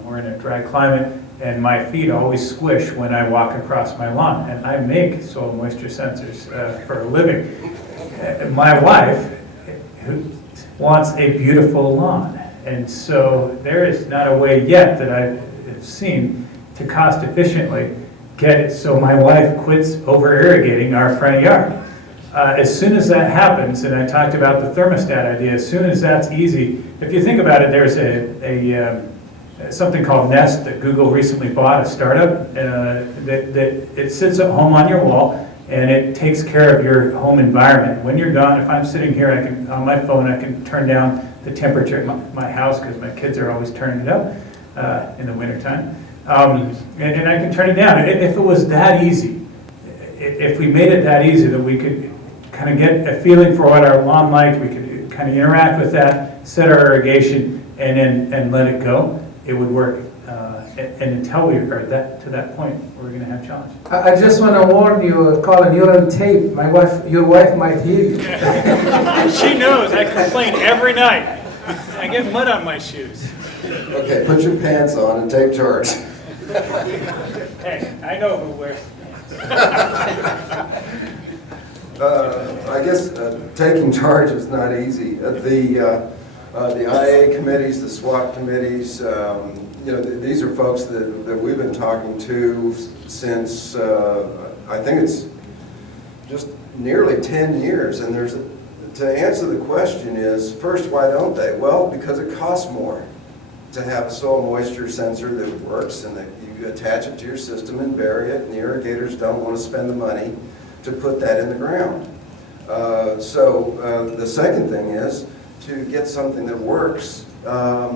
We're in a dry climate. and my feet always squish when I walk across my lawn. And I make soil moisture sensors for a living. My wife who wants a beautiful lawn. And so there is not a way yet that I've seen to cost efficiently get it so my wife quits over irrigating our front yard. As soon as that happens, and I talked about the thermostat idea, as soon as that's easy, if you think about it, there's something called Nest that Google recently bought, a startup, that it sits at home on your wall and it takes care of your home environment. When you're gone, if I'm sitting here, I can, on my phone, I can turn down the temperature at my house because my kids are always turning it up in the wintertime. And I can turn it down. If it was that easy, if we made it that easy that we could kind of get a feeling for what our lawn liked, we could kind of interact with that, set our irrigation, and let it go, it would work. And until we are to that point, we're going to have challenges. I just want to warn you, Colin, you're on tape. Your wife might hear you. She knows. I complain every night. I get mud on my shoes. Okay, put your pants on and take charge. Hey, I know who wears I guess taking charge is not easy. The IA committees, the SWAT committees, these are folks that we've been talking to since, I think it's just nearly 10 years. And to answer the question is, first, why don't they? Well, because it costs more to have a soil moisture sensor that works and that you attach it to your system and bury it, and the irrigators don't want to spend the money to put that in the ground. The second thing is to get something that works at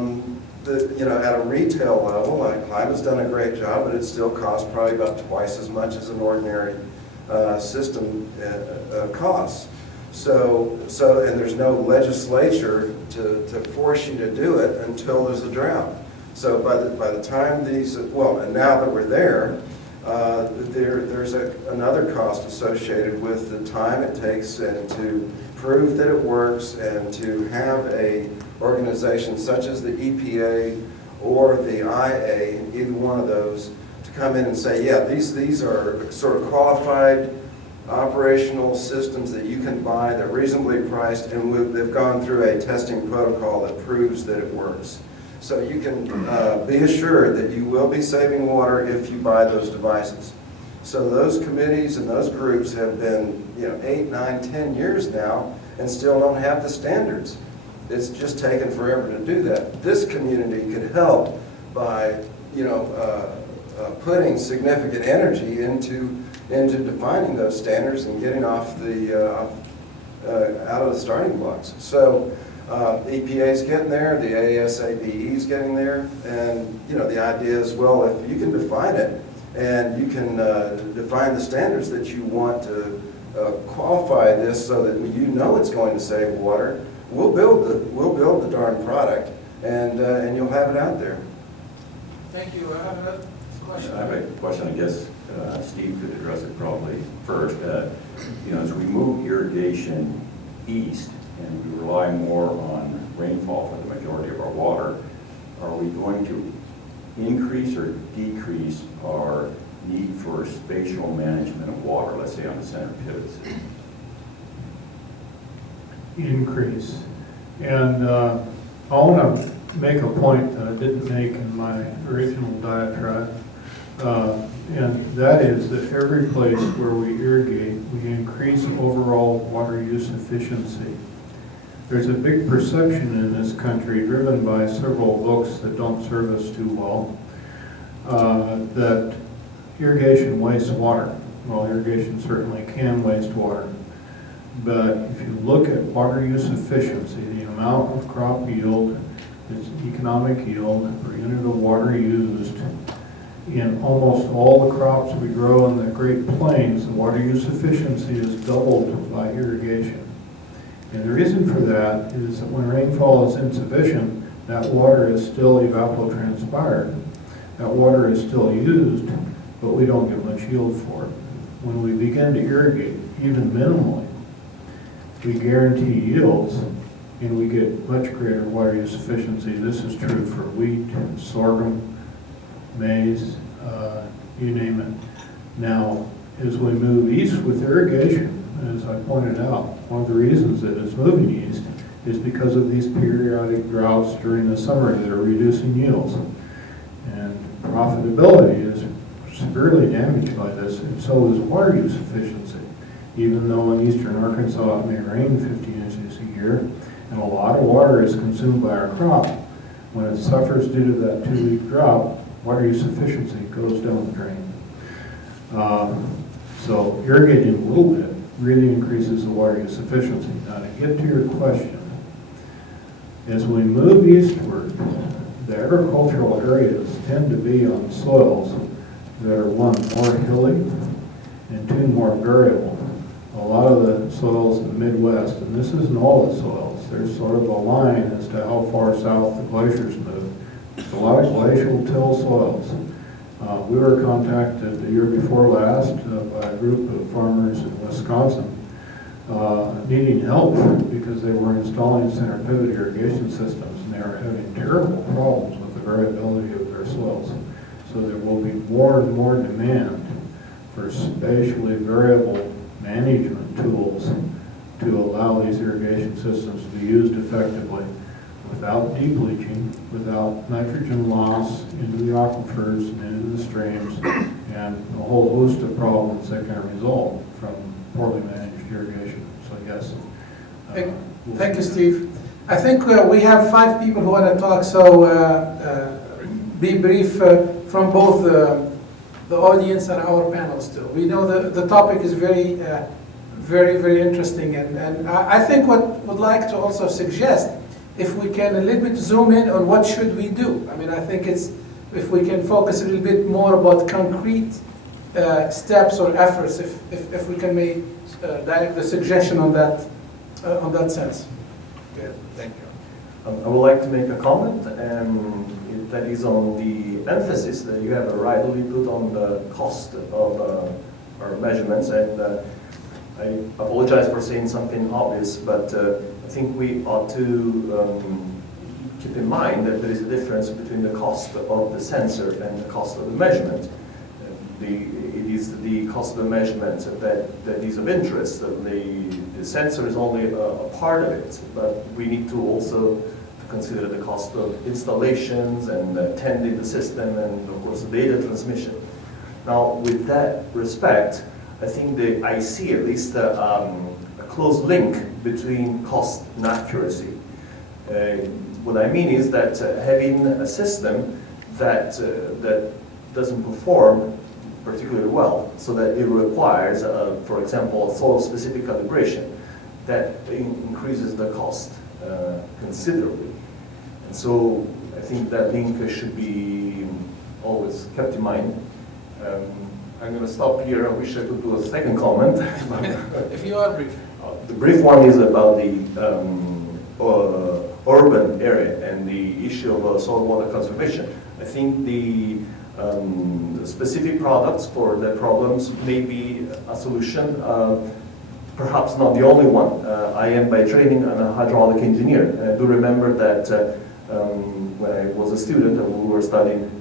a retail level. Like Climate's done a great job, but it still costs probably about twice as much as an ordinary system costs. And there's no legislature to force you to do it until there's a drought. So by the time and now that we're there, there's another cost associated with the time it takes and to prove that it works, and to have a organization such as the EPA or the IA, either one of those, to come in and say, yeah, these are sort of qualified operational systems that you can buy, they're reasonably priced, and they've gone through a testing protocol that proves that it works. So you can be assured that you will be saving water if you buy those devices. So those committees and those groups have been 8, 9, 10 years now and still don't have the standards. It's just taken forever to do that. This community could help by putting significant energy into defining those standards and getting off out of the starting blocks. So EPA's getting there, the ASABE is getting there, and the idea is, well, if you can define it and you can define the standards that you want to qualify this so that it's going to save water, we'll build the darn product, and you'll have it out there. Thank you. I have another question. I have a question, I guess Steve could address it probably first. As we move irrigation east and we rely more on rainfall for the majority of our water, are we going to increase or decrease our need for spatial management of water, let's say on the center pivots? Increase. And I want to make a point that I didn't make in my original diatribe, and that is that every place where we irrigate, we increase overall water use efficiency. There's a big perception in this country, driven by several books that don't serve us too well, that irrigation wastes water. Well, irrigation certainly can waste water. But if you look at water use efficiency, the amount of crop yield, its economic yield per unit of water used, in almost all the crops we grow in the Great Plains, the water use efficiency is doubled by irrigation. And the reason for that is that when rainfall is insufficient, that water is still evapotranspired. That water is still used, but we don't get much yield for it. When we begin to irrigate, even minimally, we guarantee yields and we get much greater water use efficiency. This is true for wheat, sorghum, maize, you name it. Now, as we move east with irrigation, as I pointed out, one of the reasons that it's moving east is because of these periodic droughts during the summer that are reducing yields. And profitability is severely damaged by this, and so is water use efficiency. Even though in eastern Arkansas it may rain 50 inches a year, and a lot of water is consumed by our crop, when it suffers due to that 2-week drought, water use efficiency goes down the drain. So irrigating a little bit really increases the water use efficiency. Now to get to your question, as we move eastward, the agricultural areas tend to be on soils that are, one, more hilly, and two, more variable. A lot of the soils in the Midwest, and this isn't all the soils, there's sort of a line as to how far south the glaciers move. There's a lot of glacial till soils. We were contacted the year before last by a group of farmers in Wisconsin needing help because they were installing center pivot irrigation systems, and they were having terrible problems with the variability of their soils. So there will be more and more demand for spatially variable management tools to allow these irrigation systems to be used effectively without deep leaching, without nitrogen loss into the aquifers and into the streams, and a whole host of problems that can result from poorly managed irrigation. So yes. Thank you, Steve. I think we have 5 people who want to talk, so be brief from both the audience and our panels too. We know the topic is very, very interesting, and I think what would like to also suggest, if we can a little bit zoom in on what should we do. I mean, I think it's, if we can focus a little bit more about concrete steps or efforts, if we can make the suggestion on that sense. Good, thank you. I would like to make a comment, and that is on the emphasis that you have rightly put on the cost of our measurements. And I apologize for saying something obvious, but I think we ought to keep in mind that there is a difference between the cost of the sensor and the cost of the measurement. It is the cost of the measurement that is of interest. The sensor is only a part of it, but we need to also consider the cost of installations and tending the system, and of course the data transmission. Now, with that respect, I think I see at least a close link between cost and accuracy. What I mean is that having a system that doesn't perform particularly well, so that it requires, for example, a soil-specific calibration, that increases the cost considerably. And so I think that link should be always kept in mind. I'm going to stop here. I wish I could do a second comment. If you are brief. The brief one is about the urban area and the issue of soil water conservation. I think the specific products for the problems may be a solution, perhaps not the only one. I am by training a hydraulic engineer. I do remember that when I was a student and we were studying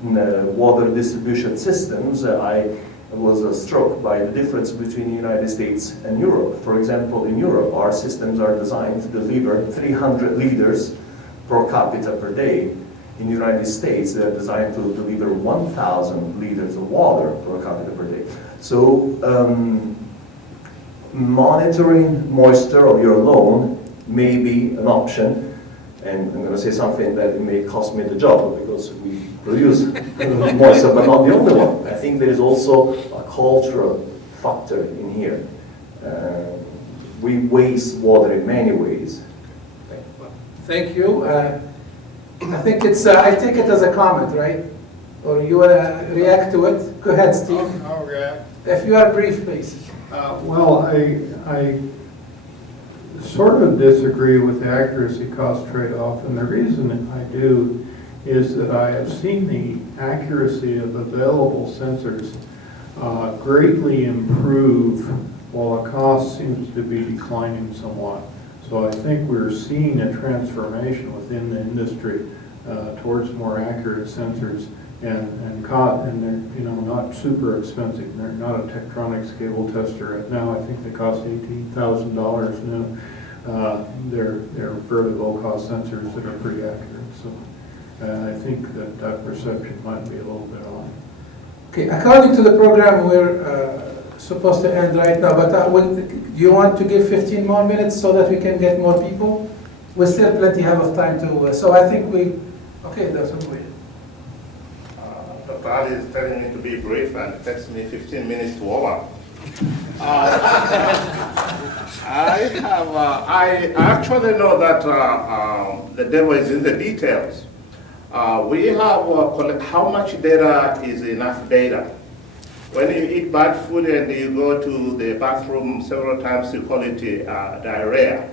water distribution systems, I was struck by the difference between the United States and Europe. For example, in Europe, our systems are designed to deliver 300 liters per capita per day. In the United States, they're designed to deliver 1,000 liters of water per capita per day. So monitoring moisture of your loan may be an option. And I'm going to say something that it may cost me the job because we produce moisture, but not the only one. I think there is also a cultural factor in here. We waste water in many ways. Thank you. I think it's, I take it as a comment, right? Or you want to react to it? Go ahead, Steve. I'll react. If you are brief, please. Well, I sort of disagree with the accuracy cost trade-off, and the reason I do is that I have seen the accuracy of available sensors greatly improve while the cost seems to be declining somewhat. So I think we're seeing a transformation within the industry towards more accurate sensors and they're, not super expensive. They're not a Tektronix cable tester. Right now, I think they cost $18,000 new. They're very low-cost sensors that are pretty accurate. So I think that perception might be a little bit off. Okay, according to the program, we're supposed to end right now, but do you want to give 15 more minutes so that we can get more people? We still plenty have of time to, so I think okay, that's okay. Dr. Ali is telling me to be brief and it takes me 15 minutes to over. I actually know that the devil is in the details. We have how much data is enough data. When you eat bad food and you go to the bathroom several times, you call it diarrhea.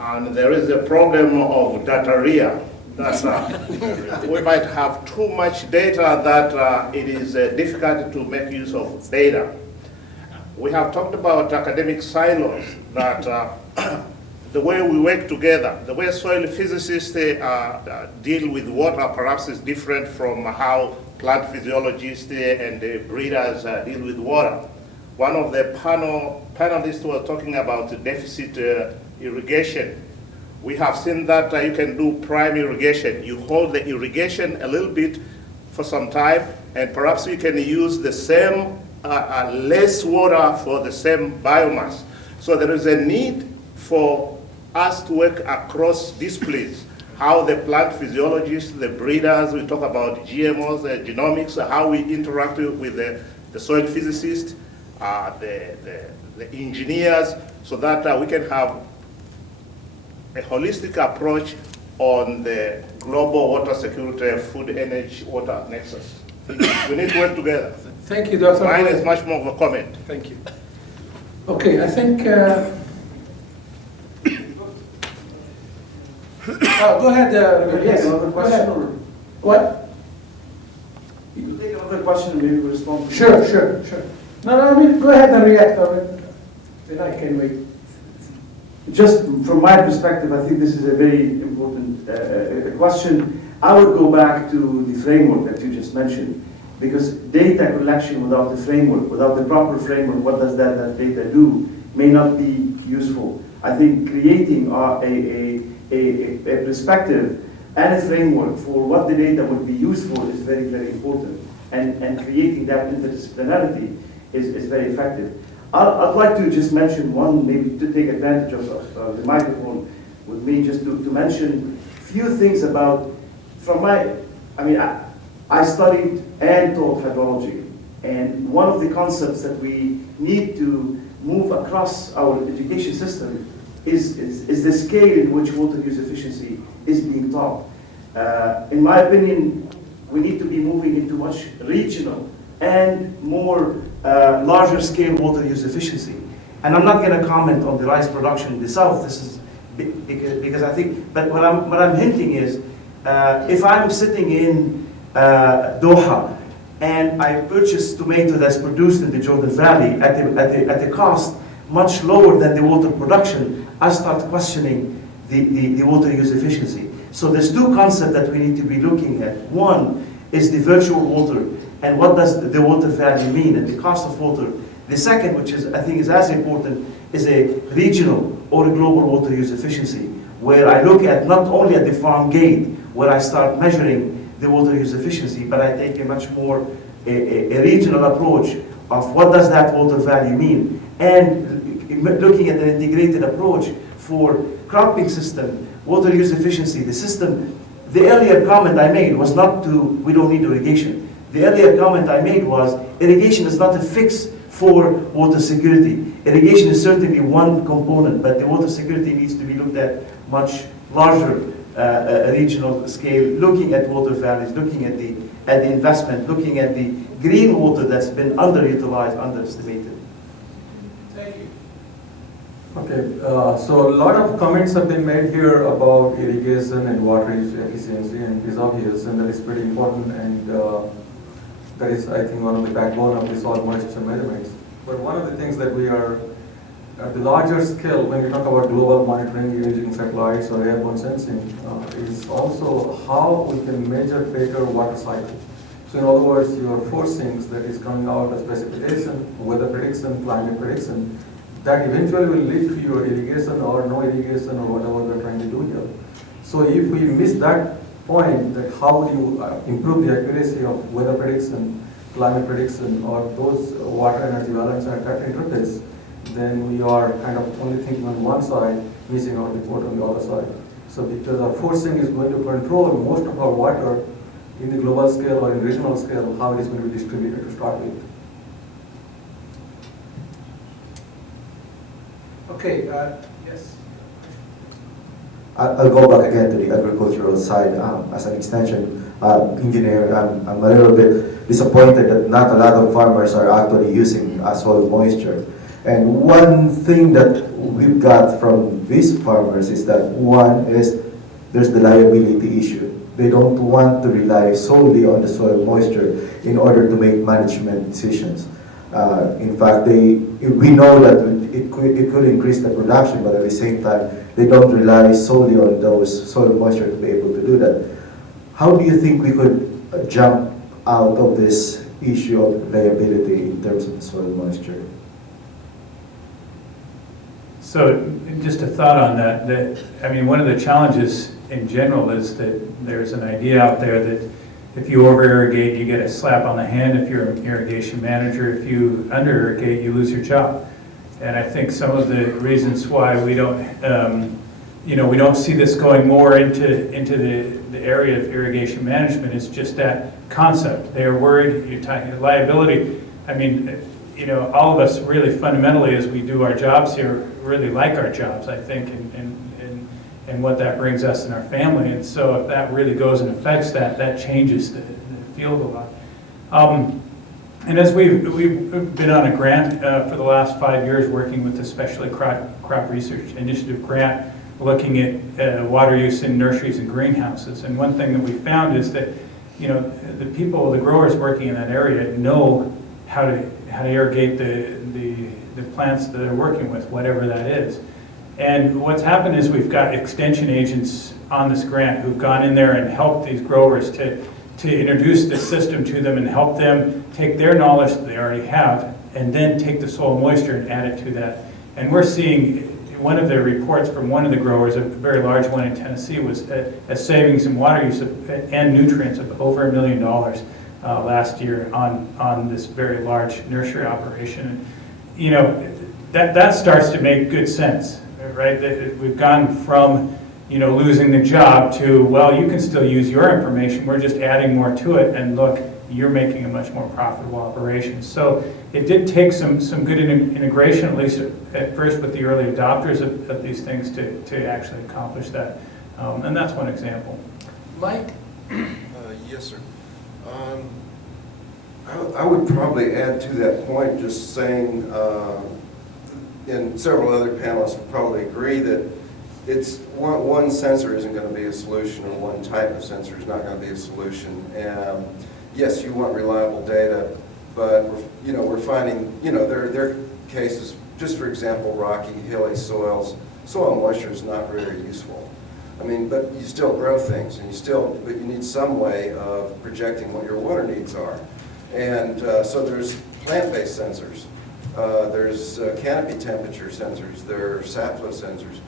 And there is a problem of dataria, that we might have too much data that it is difficult to make use of data. We have talked about academic silos, that the way we work together, the way soil physicists deal with water perhaps is different from how plant physiologists and breeders deal with water. One of the panelists was talking about deficit irrigation. We have seen that you can do prime irrigation. You hold the irrigation a little bit for some time, and perhaps you can use the same less water for the same biomass. So there is a need for us to work across disciplines. How the plant physiologists, the breeders, we talk about GMOs, genomics, how we interact with the soil physicists, the engineers, so that we can have a holistic approach on the global water security, food, energy, water nexus. We need to work together. Thank you, Dr. Mine is much more of a comment. Thank you. Okay, I think, go ahead, yes. Another Go question ahead. or? What? You take another question and maybe we'll respond. Sure. No, go ahead and react on it. Then I can wait. Just from my perspective, I think this is a very important question. I would go back to the framework that you just mentioned, because data collection without the framework, without the proper framework, what does that data do, may not be useful. I think creating a perspective and a framework for what the data would be useful is very, very important. And creating that interdisciplinarity is very effective. I'd like to just mention one, maybe to take advantage of the microphone with me, just to mention a few things about, I studied and taught hydrology, and one of the concepts that we need to move across our education system is the scale in which water use efficiency is being taught. In my opinion, we need to be moving into much regional and more larger scale water use efficiency. And I'm not going to comment on the rice production in the south. This is because I think, but what I'm hinting is, if I'm sitting in Doha and I purchase tomato that's produced in the Jordan Valley at a cost much lower than the water production, I start questioning the water use efficiency. So there's two concepts that we need to be looking at. One is the virtual water, and what does the water value mean, and the cost of water. The second, which is I think is as important, is a regional or a global water use efficiency, where I look at not only at the farm gate, where I start measuring the water use efficiency, but I take a much more a regional approach of what does that water value mean, and looking at an integrated approach for cropping system, water use efficiency, the system. The earlier comment I made was not we don't need irrigation. The earlier comment I made was irrigation is not a fix for water security. Irrigation is certainly one component, but the water security needs to be looked at much larger regional scale, looking at water values, looking at the investment, looking at the green water that's been underutilized, underestimated. Thank you. Okay, so a lot of comments have been made here about irrigation and water efficiency, and it's obvious, and that is pretty important, and that is, I think, one of the backbone of the soil moisture measurements. But one of the things that we are, at the larger scale, when we talk about global monitoring using satellites or airborne sensing, is also how we can measure better water cycle. So in other words, your forcings that is coming out as precipitation, weather prediction, climate prediction, that eventually will lead to your irrigation or no irrigation or whatever we're trying to do here. So if we miss that point, that how do you improve the accuracy of weather prediction, climate prediction, or those water energy balance at that interface, then we are kind of only thinking on one side, missing our report on the other side. So because our forcing is going to control most of our water in the global scale or in regional scale, how it is going to be distributed to start with. Okay, yes. I'll go back again to the agricultural side as an extension engineer. I'm a little bit disappointed that not a lot of farmers are actually using soil moisture. And one thing that we've got from these farmers is that one is there's the liability issue. They don't want to rely solely on the soil moisture in order to make management decisions. In fact, we know that it could increase the production, but at the same time, they don't rely solely on those soil moisture to be able to do that. How do you think we could jump out of this issue of liability in terms of the soil moisture? So just a thought on that, I mean, one of the challenges in general is that there's an idea out there that if you over-irrigate, you get a slap on the hand if you're an irrigation manager. If you under-irrigate, you lose your job. And I think some of the reasons why we don't, we don't see this going more into the area of irrigation management is just that concept. They are worried, you're talking liability. I mean, all of us really fundamentally as we do our jobs here really like our jobs, I think, and what that brings us and our family. And so if that really goes and affects that, that changes the field a lot. And as we've been on a grant for the last 5 years working with the Specialty Crop Research Initiative grant, looking at water use in nurseries and greenhouses. And one thing that we found is that, the people, the growers working in that area know how to irrigate the plants that they're working with, whatever that is. And what's happened is we've got extension agents on this grant who've gone in there and helped these growers to introduce the system to them and help them take their knowledge that they already have and then take the soil moisture and add it to that. And we're seeing one of the reports from one of the growers, a very large one in Tennessee, was a savings in water use and nutrients of over $1 million last year on this very large nursery operation. And, that starts to make good sense, right? That we've gone from losing the job to, well, you can still use your information, we're just adding more to it, and look, you're making a much more profitable operation. So it did take some good integration, at least at first with the early adopters of these things to actually accomplish that. And that's one example. Mike? Yes, sir. I would probably add to that point, just saying, and several other panelists would probably agree that it's one sensor isn't going to be a solution, or one type of sensor is not going to be a solution. And yes, you want reliable data, but we're finding there are cases. Just for example, rocky, hilly soils, soil moisture is not very useful. I mean, but you still grow things, and but you need some way of projecting what your water needs are. And so there's plant-based sensors. There's canopy temperature sensors. There are sap flow sensors.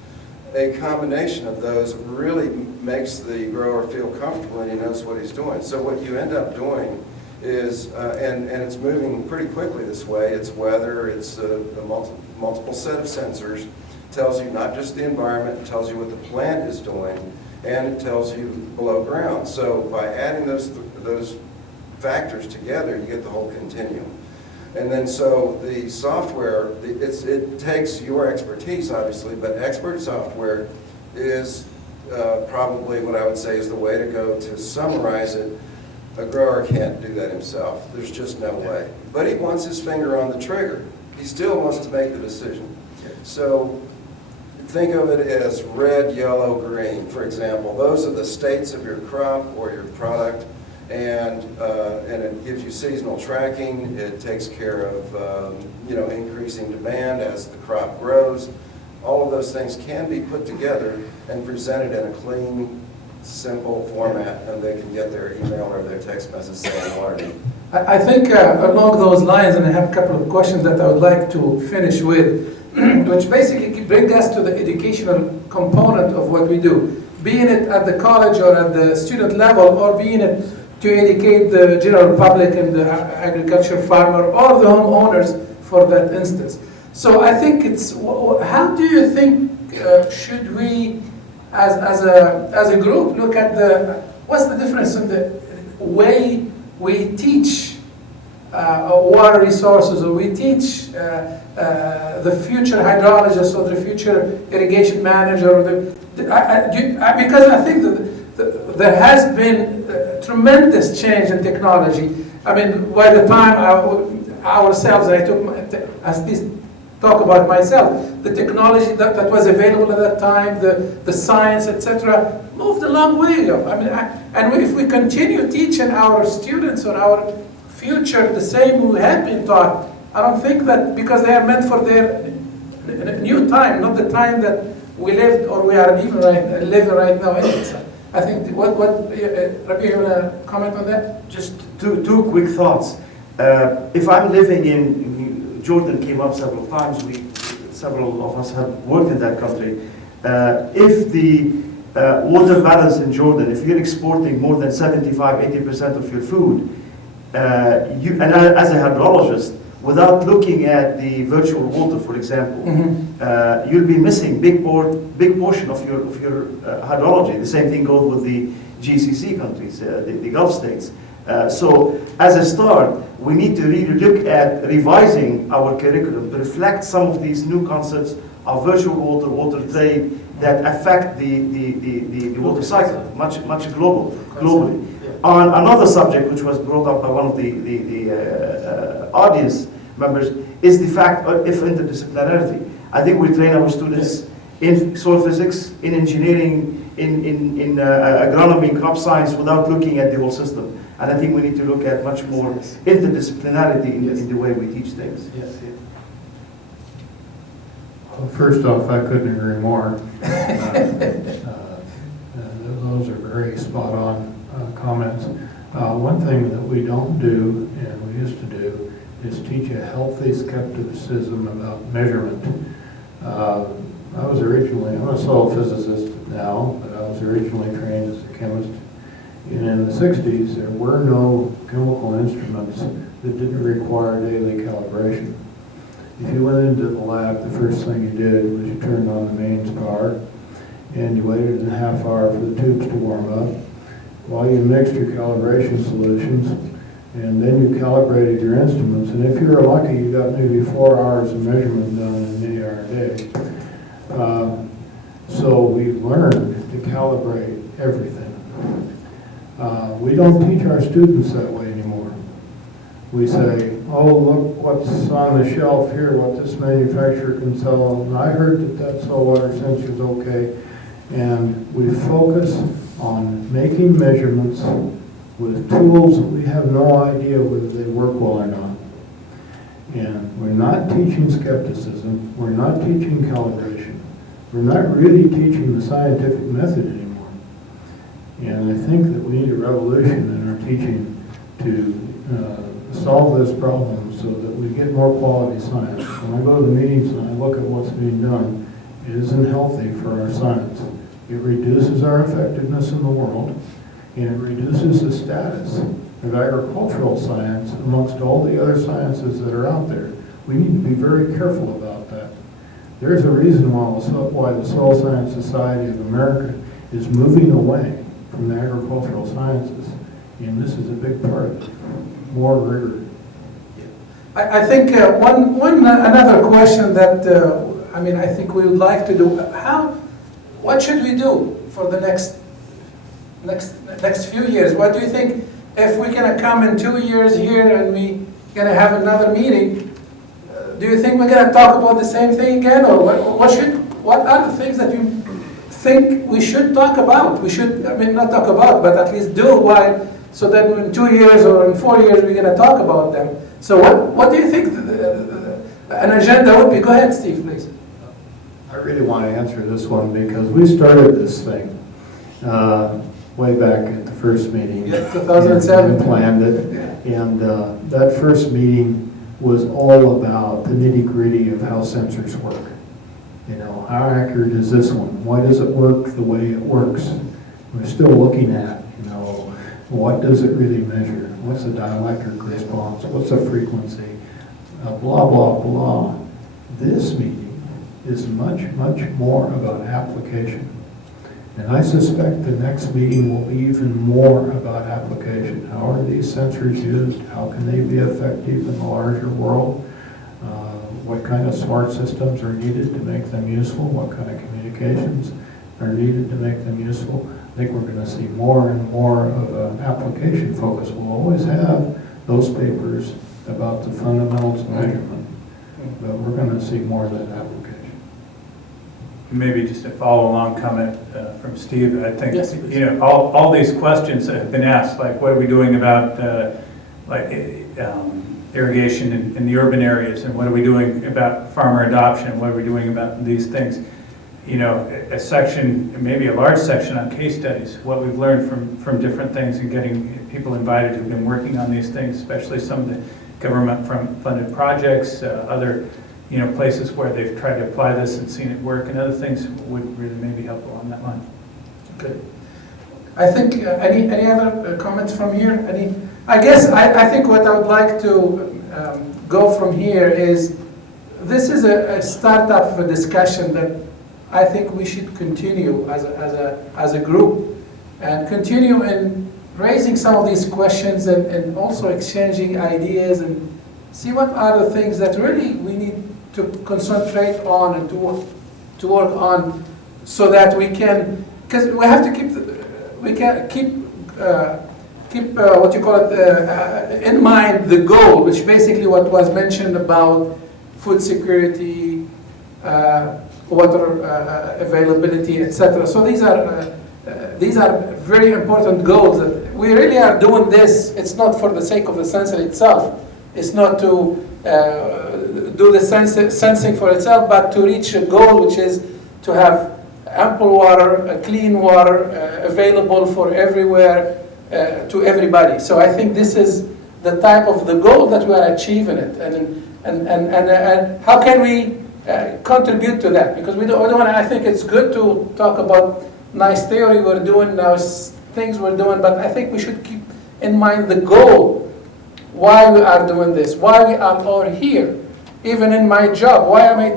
A combination of those really makes the grower feel comfortable and he knows what he's doing. So what you end up doing is, and it's moving pretty quickly this way, it's weather, it's a multiple set of sensors. It tells you not just the environment, it tells you what the plant is doing, and it tells you below ground. So by adding those factors together, you get the whole continuum. And then so the software, it takes your expertise, obviously, but expert software is probably what I would say is the way to go to summarize it. A grower can't do that himself. There's just no way. But he wants his finger on the trigger. He still wants to make the decision. So think of it as red, yellow, green, for example. Those are the states of your crop or your product. And it gives you seasonal tracking. It takes care of increasing demand as the crop grows. All of those things can be put together and presented in a clean simple format, and they can get their email or their text message saying water. I think along those lines, and I have a couple of questions that I would like to finish with, which basically bring us to the educational component of what we do, being it at the college or at the student level, or being it to educate the general public and the agriculture farmer or the homeowners for that instance. So I think it's, how do you think should we, as a group, look at what's the difference in the way we teach water resources, or we teach the future hydrologist or the future irrigation manager, or because I think that there has been tremendous change in technology. I mean, by the time ourselves, I took at least talk about myself, the technology that was available at that time, the science, etc., moved a long way. I mean, and if we continue teaching our students or our future the same we have been taught, I don't think that, because they are meant for their new time, not the time that we lived or we are living right now. I think, Rabi, you want to comment on that? Just two quick thoughts. If I'm living in Jordan, came up several times. Several of us have worked in that country. If the water balance in Jordan, if you're exporting more than 75–80% of your food, and as a hydrologist, without looking at the virtual water, for example, you'll be missing big portion of your hydrology. The same thing goes with the GCC countries, the Gulf states. So as a start, we need to really look at revising our curriculum to reflect some of these new concepts of virtual water, water trade, that affect the water cycle much globally. On another subject which was brought up by one of the audience members is the fact of interdisciplinarity. I think we train our students in soil physics, in engineering, in agronomy, crop science, without looking at the whole system. And I think we need to look at much more interdisciplinarity in the way we teach things. Yes. Well, first off, I couldn't agree more. Those are very spot-on comments. One thing that we don't do, and we used to do, is teach a healthy skepticism about measurement. I'm a soil physicist now, but I was originally trained as a chemist. And in the 60s, there were no chemical instruments that didn't require daily calibration. If you went into the lab, the first thing you did was you turned on the mains power, and you waited a half hour for the tubes to warm up while you mixed your calibration solutions, and then you calibrated your instruments. And if you were lucky, you got maybe 4 hours of measurement done in an 8-hour day. So we learned to calibrate everything. We don't teach our students that way anymore. We say, oh, look what's on the shelf here, what this manufacturer can sell. And I heard that saltwater sensor is okay. And we focus on making measurements with tools that we have no idea whether they work well or not. And we're not teaching skepticism. We're not teaching calibration. We're not really teaching the scientific method anymore. And I think that we need a revolution in our teaching to solve this problem so that we get more quality science. When I go to the meetings and I look at what's being done, it isn't healthy for our science. It reduces our effectiveness in the world, and it reduces the status of agricultural science amongst all the other sciences that are out there. We need to be very careful about that. There's a reason why the Soil Science Society of America is moving away from the agricultural sciences, and this is a big part of it. More rigor. I think another question that I think we would like to do. What should we do for the next few years? What do you think? If we're gonna come in 2 years here and we gonna have another meeting, do you think we're gonna talk about the same thing again, or what are the things that you think we should talk about? We should, not talk about, but at least do so that in 2 years or in 4 years we're going to talk about them. So what do you think an agenda would be? Go ahead, Steve, please. I really want to answer this one because we started this thing. way back at the first meeting. Yeah, 2007. And planned it. And that first meeting was all about the nitty-gritty of how sensors work. You know, how accurate is this one? Why does it work the way it works? We're still looking at, you know, what does it really measure? What's the dielectric response? What's the frequency? Blah, blah, blah. This meeting is much, much more about application. And I suspect the next meeting will be even more about application. How are these sensors used? How can they be effective in the larger world? What kind of smart systems are needed to make them useful? What kind of communications are needed to make them useful? I think we're going to see more and more of an application focus. We'll always have those papers about the fundamentals of measurement, but we're going to see more of that application. Maybe just a follow-along comment from Steve. I think, Yes, please. you know, all these questions that have been asked, like what are we doing about irrigation in the urban areas, and what are we doing about farmer adoption, what are we doing about these things? You know, a section, maybe a large section on case studies, what we've learned from different things, and getting people invited who've been working on these things, especially some of the government-funded projects, other, you know, places where they've tried to apply this and seen it work, and other things would really maybe help along that line. Good. I think, any other comments from here? I guess I think what I would like to go from here is, this is a startup of a discussion that I think we should continue as a group, and continue in raising some of these questions, and also exchanging ideas, and see what are the things that really we need to concentrate on and to work on, so that we can, because we have to keep what you call it, in mind the goal, which basically what was mentioned about food security, water availability, etc. So these are very important goals that we really are doing this. It's not for the sake of the sensor itself. It's not to do the sensing for itself, but to reach a goal, which is to have ample water, clean water available for everywhere, to everybody. So I think this is the type of the goal that we are achieving it, and how can we contribute to that? Because we don't want to, I think it's good to talk about nice theory we're doing, nice things we're doing, but I think we should keep in mind the goal, why we are doing this, why we are all here. Even in my job, why am I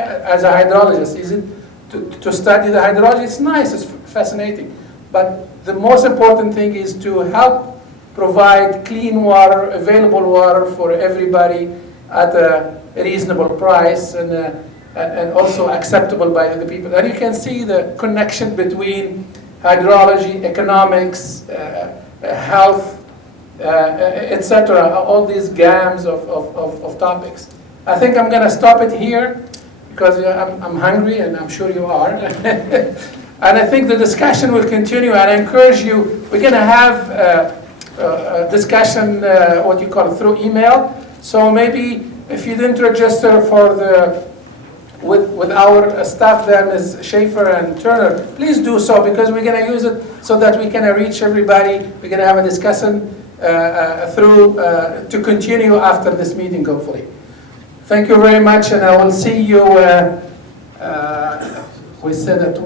as a hydrologist? Is it to study the hydrology? It's nice, it's fascinating, but the most important thing is to help provide clean water, available water for everybody at a reasonable price, and also acceptable by the people. And you can see the connection between hydrology, economics, health, etc. All these gams of topics. I think I'm going to stop it here, because I'm hungry, and I'm sure you are. And I think the discussion will continue. And I encourage you, we're going to have a discussion, what you call it, through email. So maybe if you didn't register for with our staff there, Ms. Schaefer and Turner, please do so, because we're going to use it so that we can reach everybody. We're going to have a discussion to continue after this meeting, hopefully. Thank you very much, and I will see you, we said at